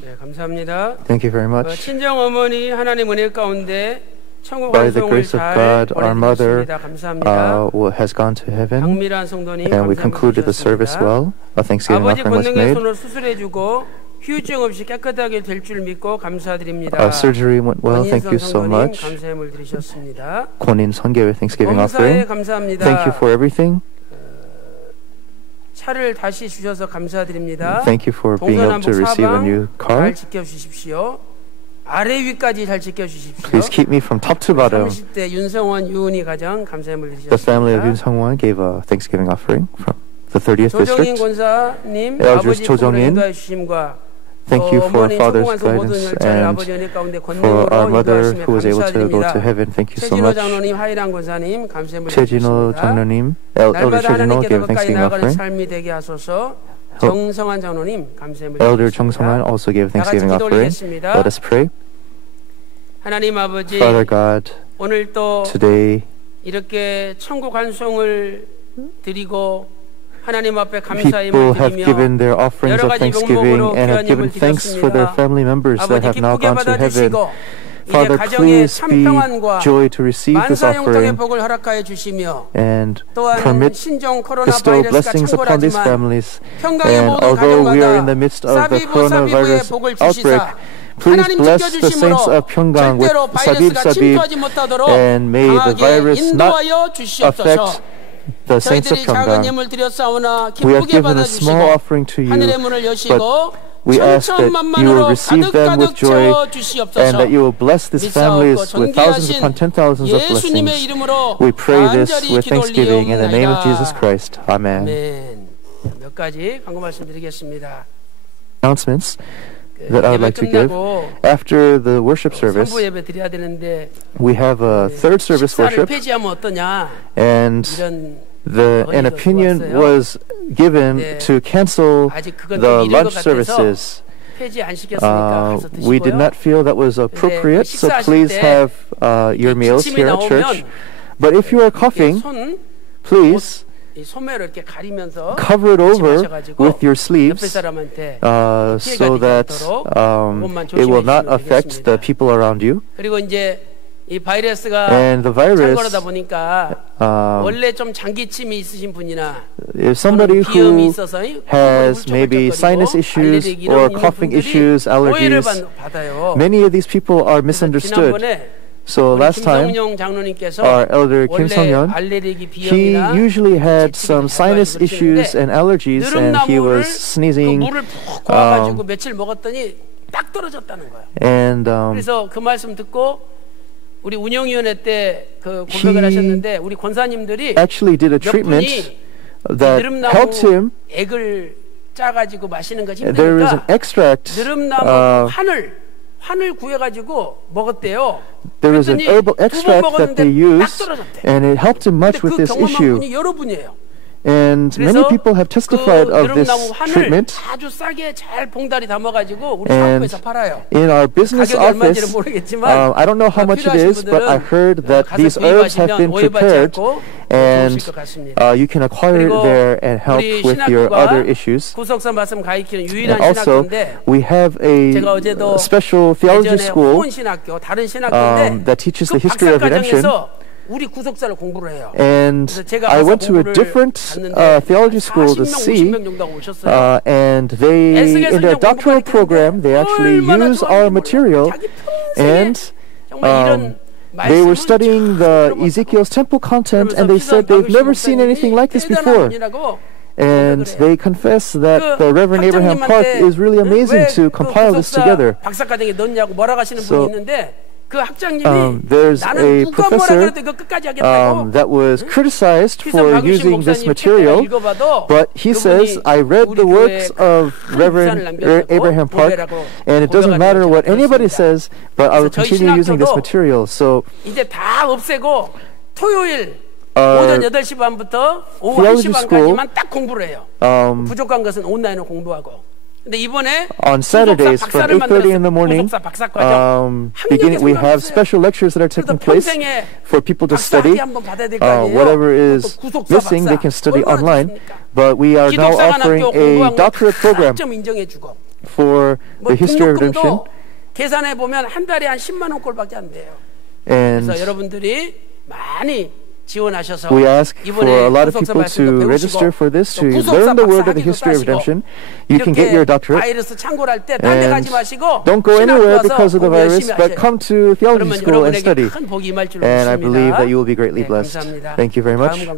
네, 감사합니다. Thank you very much. 친정 어머니 하나님 은혜 가운데 천국 By the 환송을 grace of 잘 God, our mother 보내드렸습니다. 감사합니다. has gone to heaven, 박미란 성도님 and we concluded the service well. A Thanksgiving 아버지 offering was 권능의 made. 손을 수술해주고 휴증 없이 깨끗하게 될 줄 믿고 감사드립니다. Surgery went well. Thank you so 성도님 much. 감사의 물 드리셨습니다. 권인 선교회 Thanksgiving 범사에 offering. 감사합니다. Thank you for everything. 차를 다시 주셔서 감사드립니다. Thank you for being able to receive a new car. 잘 지켜주십시오. 아래 위까지 잘 지켜주십시오. Please keep me from top to bottom. 30대 윤성원 유은희 가정 감사의 물 드리셨습니다. The family of Yoon Sung-won gave a Thanksgiving offering from the 30th 조정인 district. 권사님 Elders 아버지 조정인, 인도해 주심과 Thank you for 어머니 father's 천국완송 모든 guidance 열차를 and 아버지 은혜 가운데 for 권능으로 our mother 인도하심에 who was able to go 감사드립니다. to heaven. Thank you so 최진호 much. 장로님 하이란 권사님 감사의 물 최진호 드리셨습니다. 장로님, Elder 날마다 최진호 하나님께 더 gave 가까이 Thanksgiving 나아가는 offering. 삶이 되게 하소서. 정성환 장로님 감사의 물 Elder 드리겠습니다. 정성환 also gave 다 같이 Thanksgiving 기도 offering. 올리겠습니다. Let us pray. 하나님 아버지 Father God, 오늘 또 today 이렇게 천국 환송을 드리고 하나님 앞에 감사의 people 힘을 have 드리며 given their offerings 여러 of 가지 thanksgiving 명목으로 and have 귀한 given 힘을 thanks for their 드렸습니다. family members that 아버지 have now 기쁘게 gone to heaven. 받아주시고 이제 Father, 가정에 please be 참평안과 joy to receive this 만사형통의 offering 복을 허락하여 주시며 and 또한 permit 신종 코로나 bestow 바이러스가 blessings upon these 창궐하지만 families. 평강의 And 모든 although we are in the 가정마다 midst of the 사비부 사비부의 coronavirus 복을 outbreak, 주시사 please 하나님 bless the 지켜주심으로 saints of Pyeonggang with 절대로 Sabib 바이러스가 Sabib, 침투하지 못하도록 and may the 강하게 virus not 인도하여 주시옵소서. affect the saints of 저희들이 작은 Pyeonggang. 예물 드렸사오나 We have 기쁘게 given a small 받아주시고 offering to you, 하늘의 문을 여시고 but we ask that you will receive them with joy and that you will bless these families with thousands upon 10,000s of blessings. We pray this with thanksgiving in the name of Jesus Christ. Amen. 몇 가지 광고 말씀드리겠습니다. Announcements that I would like to give. After the worship service, 선부 예배 드려야 되는데 we have a third service 식사를 worship, 폐지하면 어떠냐 and 이런 an opinion was given to cancel 아직 그건 the 좀 이른 것 lunch 같아서 services. 폐지 안 시켰으니까 가서 We did 드시고요. not feel that was appropriate, so 식사하실 please 때 have your meals 기침이 here at church. 나오면 But if you are coughing, 손 please 이 소매로 이렇게 가리면서 cover it over 기침하셔가지고 with your 옆에 sleeves 사람한테 so that it will not affect the people around you. 그리고 이제 이 바이러스가 And the virus, 창궐하다 보니까 원래 좀 장기침이 있으신 분이나 if somebody 비염이 who 있어서 has maybe sinus issues or coughing issues, 오해를 allergies, 받아요. many of these people are misunderstood. 지난번에 So last time, 김성용 장로님께서 our elder Kim 원래 Sung-yeon, 알레르기 he 비염이나 usually had 지치기 some sinus 잘 issues and allergies, and he 느릅나무를 was sneezing. 그 물을 푹 고아가지고 며칠 먹었더니 딱 떨어졌다는 거예요. And 그래서 그 말씀 듣고 우리 운영위원회 때 그 고백을 하셨는데 우리 권사님들이 actually did a 몇 treatment 분이 that helped him. 액을 짜가지고 마시는 것이 There is an 힘드니까 extract. 느릅나무 환을 구해가지고 먹었대요. There is an herbal extract that they used, and it helped him much with 그 this 경험한 issue. 분이 여러분이에요. And many people have testified of this treatment. 아주 싸게 잘 봉다리 담아가지고 우리 And 사업부에서 팔아요. in our business 가격이 얼마인지는 office, 모르겠지만 I don't know how much it is, but I heard that these herbs have been prepared, and you can acquire it there and help with your other issues. 구속사 말씀 가르치는 And 유일한 also, 신학교인데 we have a 제가 어제도 special theology 예전에 school 호원 신학교 다른 신학교인데 that teaches 그 the history of redemption. 박사과정에서 우리 구속사를 공부를 해요. And I went to a different theology school to see, and they, in their doctoral program, they actually use our material, and they were studying the Ezekiel's temple content, and they said they've never seen anything like this before. And they confess that the Reverend Abraham Park is really amazing to compile this together. 박사과정에 넣냐고 뭐라고 하시는 분이 있는데 그 학장님이 there's 나는 a 누가 뭐라 professor 그래도 이거 끝까지 하겠다고 that was criticized for using this material, but he says, I read the works of Reverend Abraham Park, and it doesn't matter what anybody says, but I will continue using this material. So 이제 다 없애고 토요일 오전 8시 반부터 오후 1시 반까지만 딱 공부를 해요. 부족한 것은 온라인으로 공부하고. 근데 이번에 on Saturdays from 8:30 in the morning, beginning we have special lectures that are taking place for people to study. Whatever is missing, they can study online. But we are now offering a doctorate program. for the history of redemption. 계산해 보면 한 달에 한 10만 원 꼴밖에 안 돼요. 그래서 여러분들이 많이 지원하셔서 we ask for a lot of people to register for this, to learn the word of the history of redemption. You can get your doctorate. And don't go anywhere because of the virus, but come to theology school and study. And I believe that you will be greatly blessed. Thank you very much.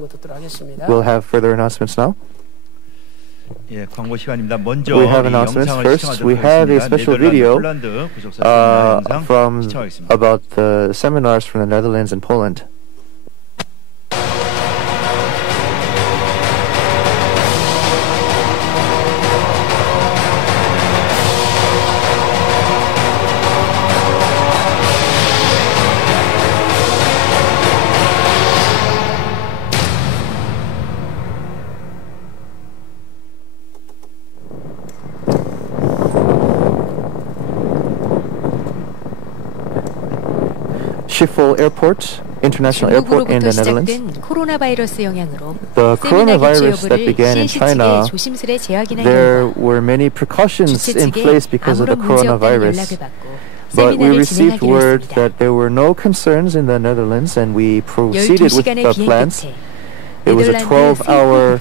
We'll have further announcements now. 예, 광고 시간입니다. 먼저 we have announcements. First, we have a special video from about the seminars from the Netherlands and Poland. Schiphol Airport, International Airport in the Netherlands. The coronavirus that began in China, there were many precautions in place because of the coronavirus. But we received word that there were no concerns in the Netherlands, and we proceeded with the plans. It was a 12-hour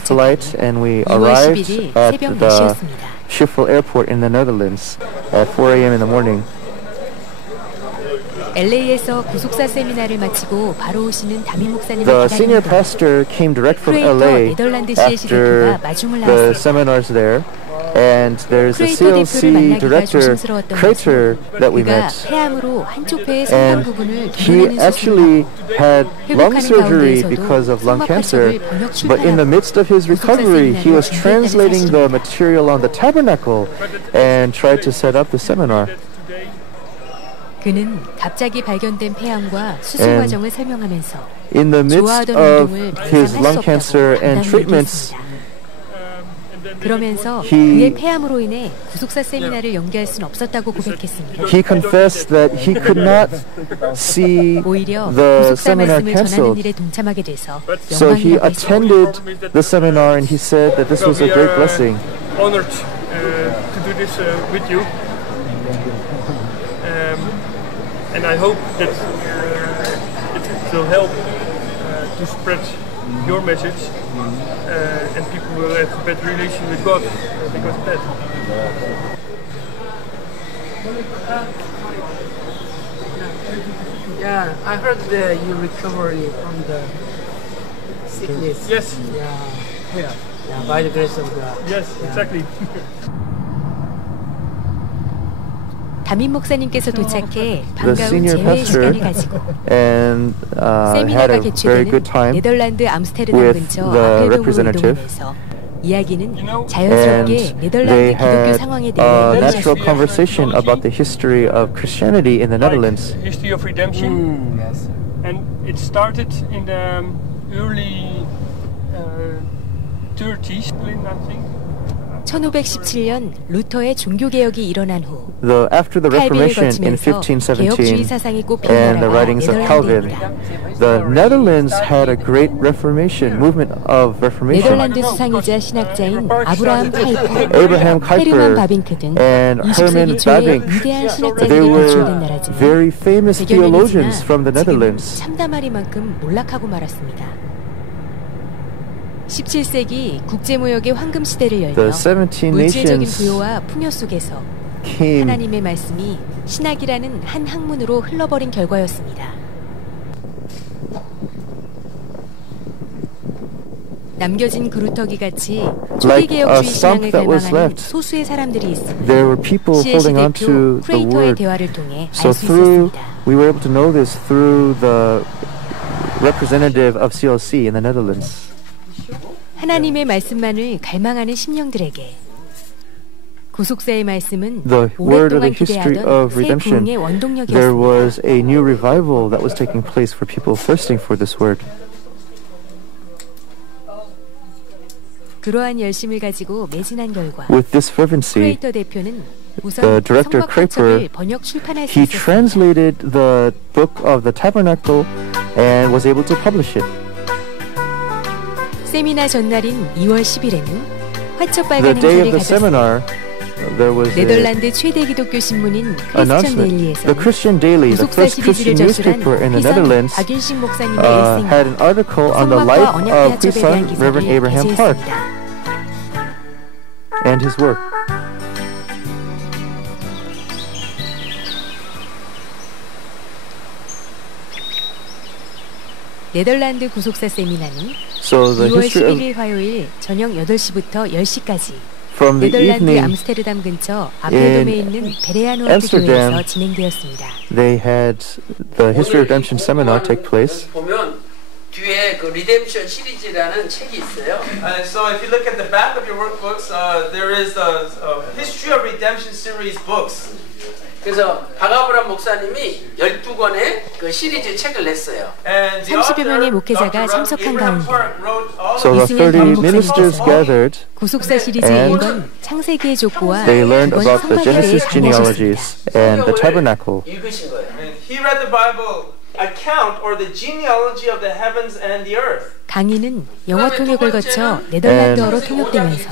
flight, and we arrived at the Schiphol Airport in the Netherlands at 4 a.m. in the morning. LA에서 구속사 세미나를 마치고 바로 오시는 담임 목사님을 The senior pastor came direct from LA after the seminars there, and there's a CLC director, Crater, that we met. And he actually had lung surgery because of lung cancer, but in the midst of his recovery, he was translating the material on the tabernacle and tried to set up the seminar. 그는 갑자기 발견된 폐암과 수술 과정을 설명하면서 in the midst of his lung cancer and treatments, 그러면서 그의 폐암으로 인해 구속사 세미나를 연기할 수는 없었다고 고백했습니다. He confessed that he could not see the seminar canceled. So he attended the seminar and he said that this was a great blessing. Honored to do this with you. And I hope that it will help to spread your message, and people will have a better relation with God because of that. Yeah, I heard that you recovered from the sickness. Yes. Yeah, by the grace of God. Yes, exactly. 담임 목사님께서 도착해 반가운 재회 시간을 가지고 세미나가 개최되는 네덜란드 암스테르담 근처 아펠동으로 이동하면서 이야기는 자연스럽게 네덜란드 기독교 상황에 대해 natural conversation about the history of Christianity in the Netherlands. History of redemption. Yes. And it started in the early 30s, I think. 1517년 루터의 종교개혁이 일어난 후 after the Reformation in 1517 and the writings of Calvin, the Netherlands had a great Reformation, movement of Reformation. 네덜란드 수상이자 신학자인 Abraham Kuyper and Herman Bavinck, they were very famous theologians from the Netherlands. 참담하리만큼 몰락하고 말았습니다. 17세기 국제무역의 황금 시대를 열며 물질적인 부요와 풍요 속에서 하나님의 말씀이 신학이라는 한 학문으로 흘러버린 결과였습니다. 남겨진 그루터기 같이 초기개혁주의 신앙을 갈망하는 소수의 사람들이 있습니다. CLC 대표 크레이터의 대화를 통해 알 수 있었습니다. We were able to know this through the representative of CLC in the Netherlands. 하나님의 말씀만을 갈망하는 심령들에게 구속사의 말씀은 the word of the 오랫동안 history 기대하던 of 새 redemption, 부흥의 원동력이었습니다. there was a new revival that was taking place for people thirsting for this word. 그러한 열심을 가지고 매진한 결과 With this fervency, 크레이터 대표는 우선 the director 성막관첩을 번역 출판할 수 he 있었습니다. translated the book of the tabernacle and was able to publish it. 세미나 전날인 2월 10일에는 화첩 The 발간 day of 행사를 the seminar, 가졌습니다. there was 네덜란드 최대 기독교 신문인 announcement. The Christian Daily, the first Christian newspaper in the Netherlands, had an article on the life of Kwisan Reverend Abraham Park and his work. 네덜란드 구속사 세미나는 So the 2월 history 11일 화요일 저녁 8시부터 10시까지 from the 네덜란드 evening 암스테르담 근처 아펠돔에 있는 베레아노 교회에서 진행되었습니다. They had the History of Redemption seminar take place. 보면 뒤에 그 리뎀션 시리즈라는 책이 있어요. And so if you look at the back of your workbooks, there is a History of Redemption series books. 그래서 박아브람 목사님이 12권의 그 시리즈 책을 냈어요. 30여 명의 목회자가 참석한 가운데 So the 30 ministers gathered 구속사 시리즈의 1권 창세기의 족보와 they learned 2권 about the Genesis 성막에 genealogies and the tabernacle. 읽으신 거예요. He read the Bible account or the genealogy of the heavens and the earth. 강의는 영어 통역을 거쳐 네덜란드어로 통역되면서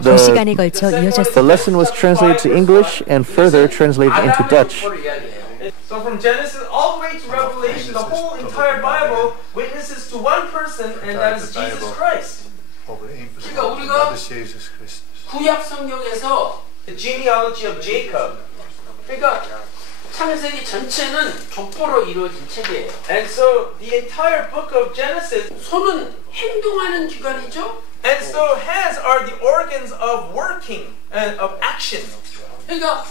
2시간에 걸쳐 The 이어졌습니다. lesson was translated to English and further translated into Dutch. So from Genesis all the way to Revelation, the whole entire Bible witnesses to one person, and that is Jesus Christ. 그러니까 우리가 구약 성경에서 The genealogy of Jacob. 그러니까 창세기 전체는 족보로 이루어진 책이에요. And so the entire book of Genesis. 손은 행동하는 기관이죠. And so hands are the organs of working and of action. 그러니까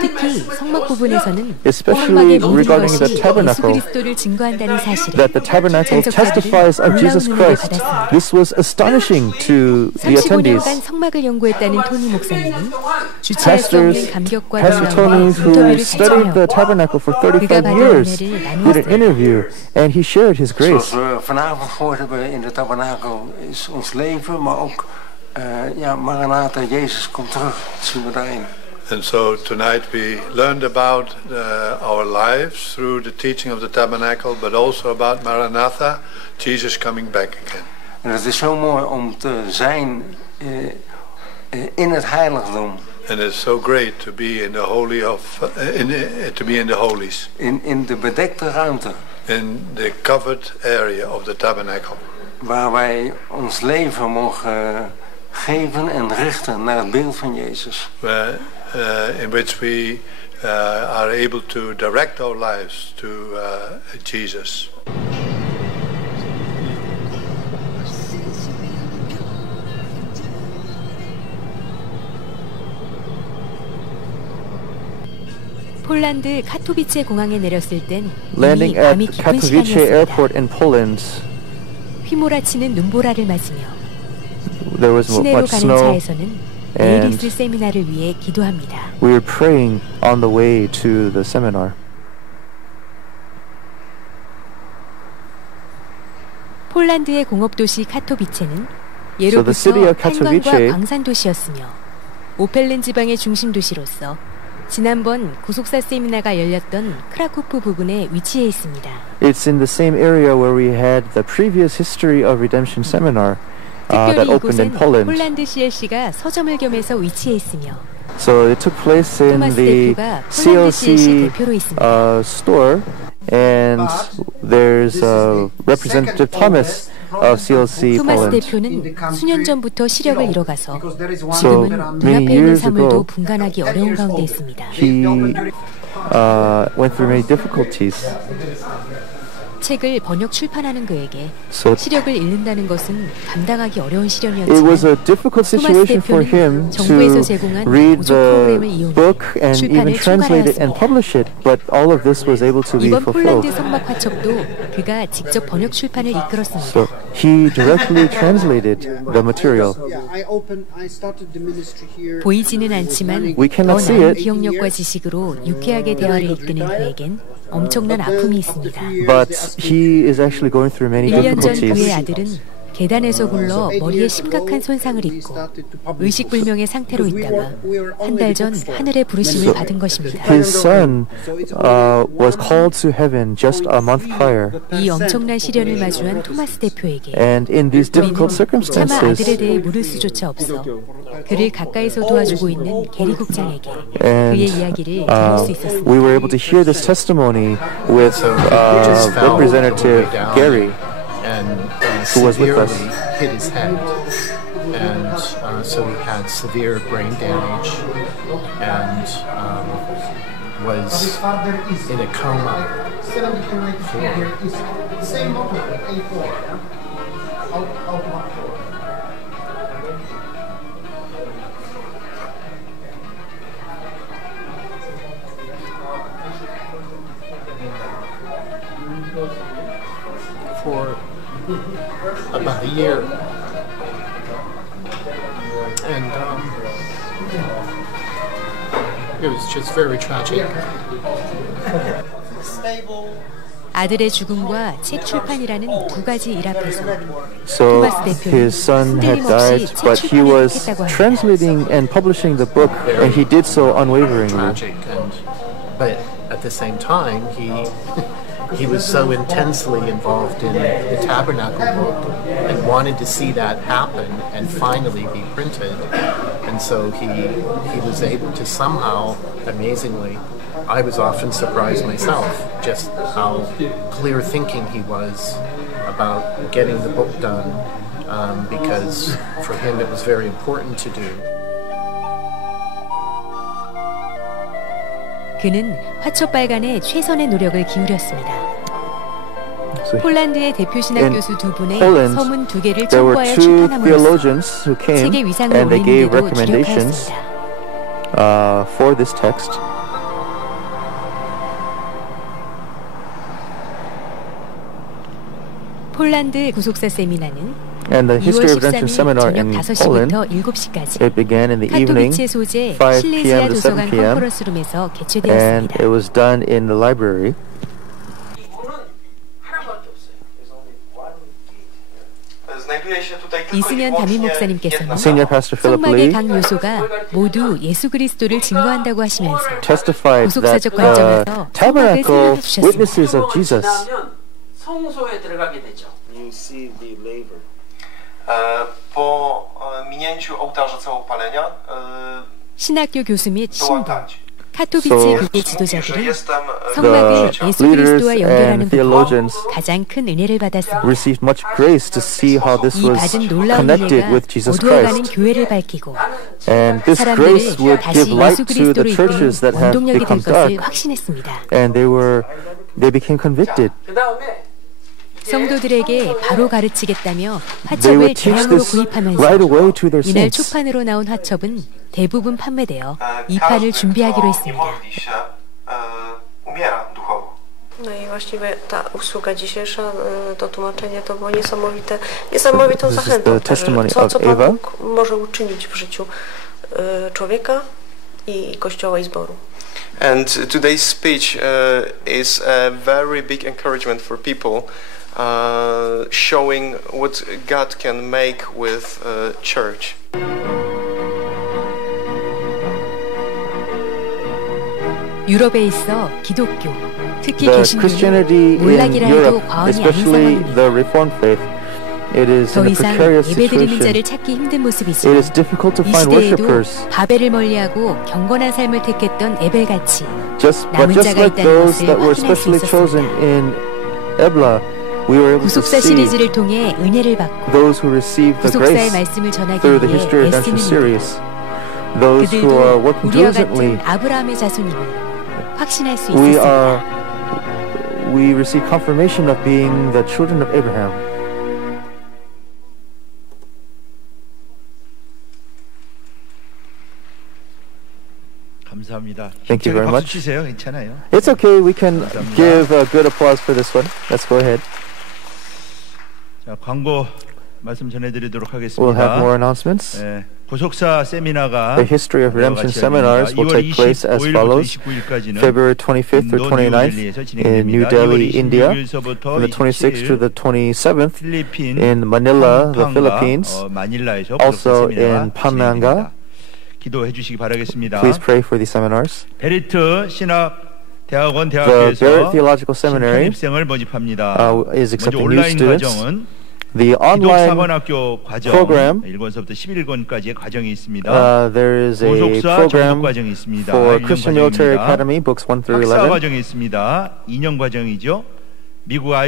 특히 성막 부분에서는 Especially regarding the 예수 tabernacle, 그리스도를 증거한다는 사실에 that the tabernacle testifies of Jesus Christ. This was astonishing to the 35년간 attendees. 성막을 연구했다는 토니 목사님은 주체할 수 없는 감격과 Pastor 놀라움과 Tony, who 인터뷰를 studied the 촬영하고 tabernacle for 그가 35 받은 years, 은혜를 did an 나누었습니다. interview, and he shared his grace. Zoals we vanavond gehoord hebben in de tabernakel is ons leven, maar ook Maranatha, Jezus komt terug, dat zien we daarin. And so tonight we learned about our lives through the teaching of the tabernacle, but also about Maranatha, Jesus coming back again. En het is zo mooi om te zijn in het heiligdom. And it's so great to be in the holy of to be in the holies. In de bedekte ruimte. In the covered area of the tabernacle. Waar wij ons leven mogen geven en richten naar het beeld van Jezus. In which we are able to direct our lives to Jesus. 폴란드 카토비체 공항에 내렸을 땐 Landing 이미 at 밤이 깊은 Katowice 시간이었습니다. Airport in Poland, 휘몰아치는 눈보라를 맞으며 there was 시내로 much 가는 snow, 차에서는 내일 and 있을 세미나를 위해 기도합니다. we were praying on the way to the seminar. 폴란드의 공업도시 카토비체는 So the 예로부터 city of 탄광과 Katowice 광산 도시였으며 오펠른 지방의 중심 도시로서 지난번 구속사 세미나가 열렸던 크라쿠프 부근에 위치해 있습니다. It's in the same area where we had the previous History of Redemption seminar that 특별히 opened in 이곳은 Poland. 폴란드 CLC가 서점을 겸해서 위치해 있으며 So it took place in 토마스 the 대표가 폴란드 CLC CLC 대표로 있습니다. store, and there's Representative Thomas of CLC 토마스 Poland. 대표는 수년 전부터 시력을 잃어가서 So 지금은 many 눈앞에 있는 years 사물도 ago, 분간하기 어려운 가운데 있습니다. he went through many difficulties. 책을 번역 출판하는 그에게 So 시력을 잃는다는 것은 감당하기 어려운 it was 시련이었지만 a difficult 토마스 situation for 대표는 him 정부에서 to 제공한 read 보조 프로그램을 the 이용해 book and even 출판을 translate it and 총괄하였습니다. publish it, but all of this was able to be 이번 폴란드 fulfilled. 성막 화첩도 그가 직접 번역 출판을 이끌었습니다. So he directly translated the material. 보이지는 않지만 We 더 cannot see 나은 it, 기억력과 지식으로 유쾌하게 대화를 이끄는 그에겐 엄청난 아픔이 있습니다. but he is actually going through many 1년 전 difficulties. 그의 아들은 계단에서 굴러 머리에 심각한 손상을 입고 의식불명의 상태로 있다가 한 달 전 하늘의 부르심을 받은 것입니다. His son was called to heaven just a month prior. 이 엄청난 시련을 마주한 토마스 대표에게 And in these difficult 차마 아들에 circumstances, 대해 물을 수조차 없어 그를 가까이서 도와주고 있는 게리 국장에게 그의 and 이야기를 들을 수 있었습니다. we were able to hear this testimony with Representative Gary, who was with us. Hit his head, and so he had severe brain damage and was in a coma for about a year, and it was just very tragic. 아들의 죽음과 책 출판이라는 두 가지 일 앞에서 So 토마스 대표는 his son had 흔들림 died, 없이 but 책 he 출판을 was 했다고 합니다. translating and publishing the book, and he did so unwaveringly. Tragic, but at the same time, he was so intensely involved in the Tabernacle book and wanted to see that happen and finally be printed. And so he was able to somehow, amazingly, I was often surprised myself just how clear thinking he was about getting the book done, because for him it was very important to do. 그는 화초발간에 최선의 노력을 기울였습니다. 폴란드의 대표 신학 교수 두 분의 서문 두 개를 there were 첨부하여 two 출판함으로써 theologians who came 책의 위상을 and they gave 올리는 데도 recommendations 주력하였습니다. for this text. 폴란드 구속사 세미나는 And the 2월 History of Redemption 13일 Seminar 저녁 in 5시부터 Poland, 7시까지 it began in the evening, 카토비체 소재 5 실레시아 p.m. to 7 도서관 p.m., 컨퍼런스룸에서 and 개최되었습니다. it was done in the library. 이승현 담임 목사님께서는 Senior Pastor Philip 성막의 Lee 각 요소가 모두 예수 그리스도를 증거한다고 하시면서 testified that 구속사적 관점에서 the 성막을 tabernacle 설명해 주셨습니다. witnesses of Jesus. 성소에 들어가게 되죠. You see the laver. Po minięciu ołtarza całopalenia 신학교 교수 및 신부, So 카토비체 교회 지도자들은 성막을 예수 그리스도와 연결하는 부분으로 가장 큰 은혜를 받았습니다. received much grace to see how this 이 was 받은 놀라운 connected 은혜가 with Jesus 어두워가는 Christ. 교회를 밝히고 And this grace 사람들을 would give 다시 light 예수 to the 그리스도로 churches that 이끄는 have 원동력이 될 become 것을 dark, 확신했습니다. and they became convicted. 그 다음에 성도들에게 바로 가르치겠다며 They 화첩을 would teach 대량으로 this 구입하면서 right away to their 이날 saints. 초판으로 나온 화첩은 대부분 판매되어 이 판을 준비하기로 했습니다. No i właściwie ta usługa dzisiejsza, to tłumaczenie to było niesamowitą zachętą, co Pan Bóg może uczynić w życiu człowieka i Kościoła i zboru. And today's speech is a very big encouragement for people, showing what God can make with church. 유럽에 있어 기독교, 특히 The 개신교는 Christianity in 몰락이라 Europe, 해도 과언이 아닌 especially 상황입니다. the Reformed faith, it is 더 in a 이상 precarious 예배드리는 situation. 자를 찾기 힘든 It 모습이지만 is difficult to 이 find 시대에도 worshippers. 바벨을 멀리하고 경건한 삶을 택했던 에벨같이 But 남은 just 자가 like 있다는 those 것을 that were 확인할 수 specially chosen 있었습니다. in Ebla, we were able to 구속사 see 시리즈를 통해 은혜를 받고 those who received the 구속사의 grace 말씀을 전하기 through the 위해 History of 애쓰는 Redemption series. Those who are 그들도 working 우리와 diligently, 같은 아브라함의 자손임을 확신할 수 we 있었습니다. receive confirmation of being the children of Abraham. 감사합니다. Thank you very much. 박수 치세요. 괜찮아요. It's okay. We can 감사합니다. give a good applause for this one. Let's go ahead. 자, 광고 말씀 전해드리도록 하겠습니다. We'll have more announcements. 네, The history of redemption seminars will take place as follows. February 25th through 29th in New Delhi, India. From the 26th to the 27th in Manila, the Philippines. Also in Pampanga. Please pray for these seminars. The Barrett Theological Seminary is accepting new students. The online program, there is a program for Christian Military Academy, books 1 through 11.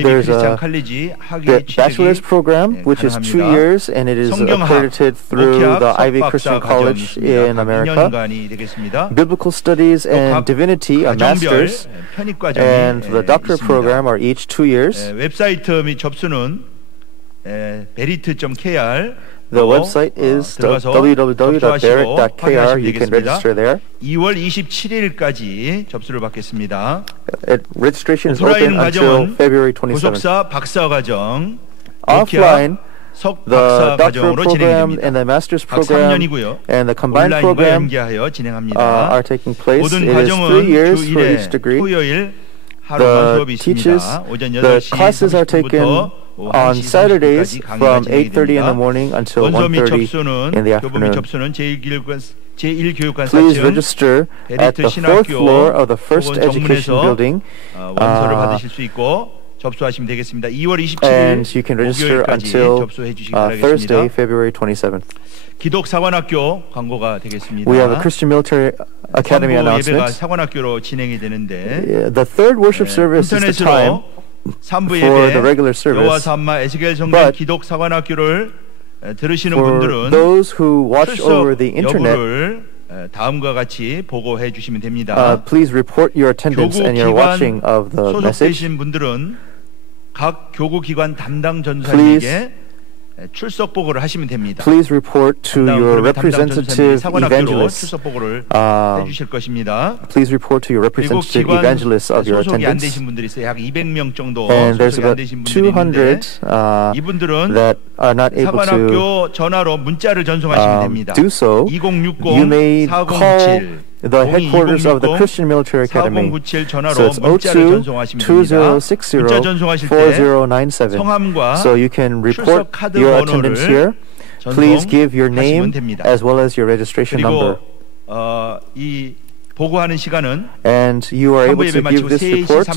There's a bachelor's program, which is 2 years, and it is accredited through the Ivy Christian College in America. Biblical Studies and Divinity, a master's, and the doctorate program are each 2 years. The website is www.barrett.kr. You can register there. 2월 27일까지 접수를 받겠습니다. Registration is open until February 27th. 고속사 박사 과정, offline, the doctoral program and the master's program and the combined program are taking place. It is 3 years for each degree. The classes are taken on Saturdays from 8:30 in the morning until 1:30 in the afternoon. Please register at the 4th floor of the First Education Building. And you can register until Thursday, February 27th. We have a Christian Military Academy announcement. The third worship service is the time for the regular service, but for those who watch over the internet, please report your attendance and your watching of the message. Please report to your representative evangelist. Please report to your representative evangelist of your attendance. And there's about 200 that are not able to do so. You may call the headquarters of the Christian Military Academy. So it's 02-2060-4097. So you can report your attendance here. Please give your name as well as your registration number. And you are able to give this report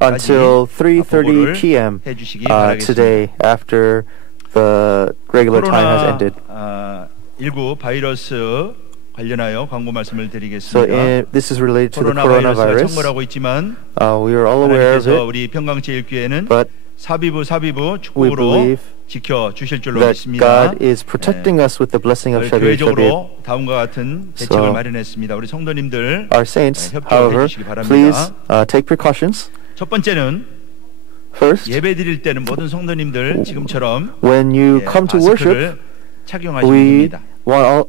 until 3:30 p.m. Today after the regular time has ended. So this is related to the coronavirus. We are all aware of it, but we believe that God is protecting us with the blessing of Shabbat. So our saints, however, please take precautions. First, when you come to worship,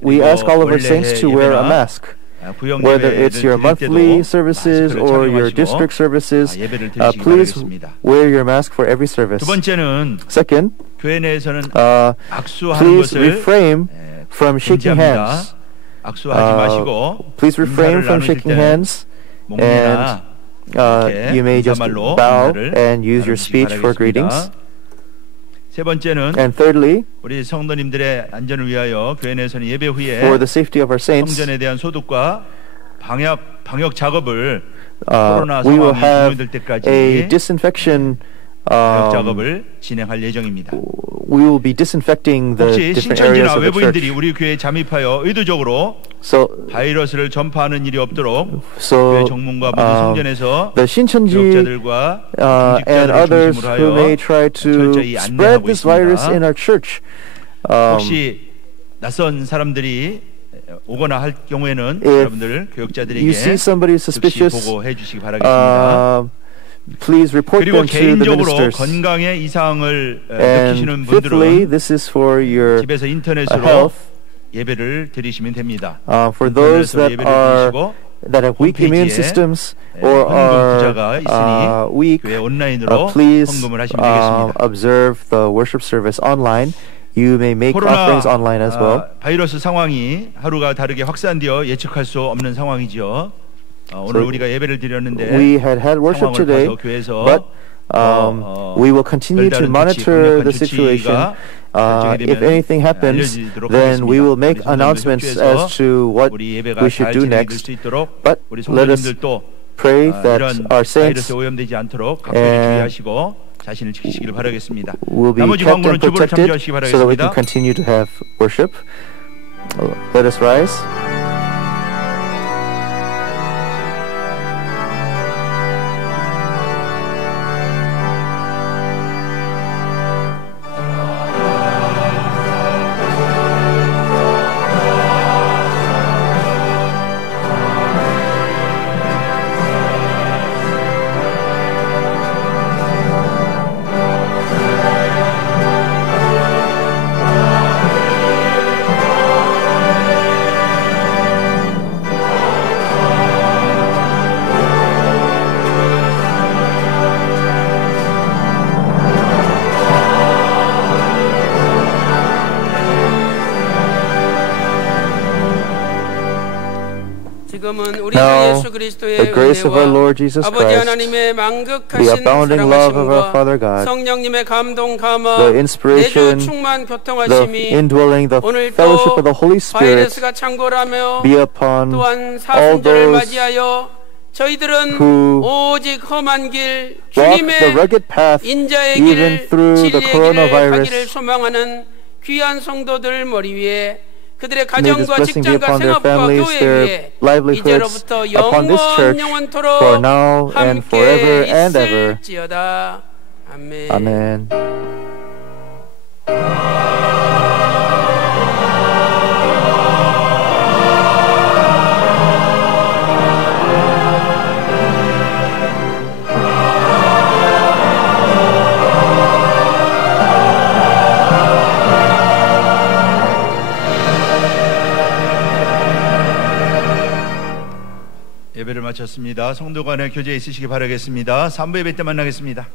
we ask all of our saints to wear a mask. Whether it's your monthly services or your district services, please wear your mask for every service. Second, please refrain from shaking hands. Please refrain from shaking hands, and you may just bow and use your speech for greetings. And thirdly, for the safety of our saints, we will have a disinfection. We will be disinfecting the different areas of the church. So the Shincheonji and others who may try to spread this virus in our church, if you see somebody suspicious, please report them to the ministers. And fifthly, this is for your health. For those that have weak immune systems or are weak, please observe the worship service online You may make offerings online as well. 바이러스 상황이 하루가 다르게 확산되어 예측할 수 없는 상황이죠. 오늘 우리가 예배를 드렸는데 we had worship today, but we will continue to monitor the situation. If anything happens, then we will make announcements as to what we should do next. But let us pray that our saints will be kept and protected so that we can continue to have worship. Let us rise. Now, the grace of our Lord Jesus Christ, the abounding love of our Father God, the inspiration, the indwelling, the fellowship of the Holy Spirit be upon all those who walk the rugged path even through the coronavirus. 그들의 May this 가정과 blessing be 직장과 upon their 생업과 families, 교회 their 위에 livelihoods, 이제로부터 upon this church, for now and forever 함께 and ever. 있을지어다. 아멘. Amen. 예배를 마쳤습니다. 성도 간의 교제 있으시기 바라겠습니다. 3부 예배 때 만나겠습니다.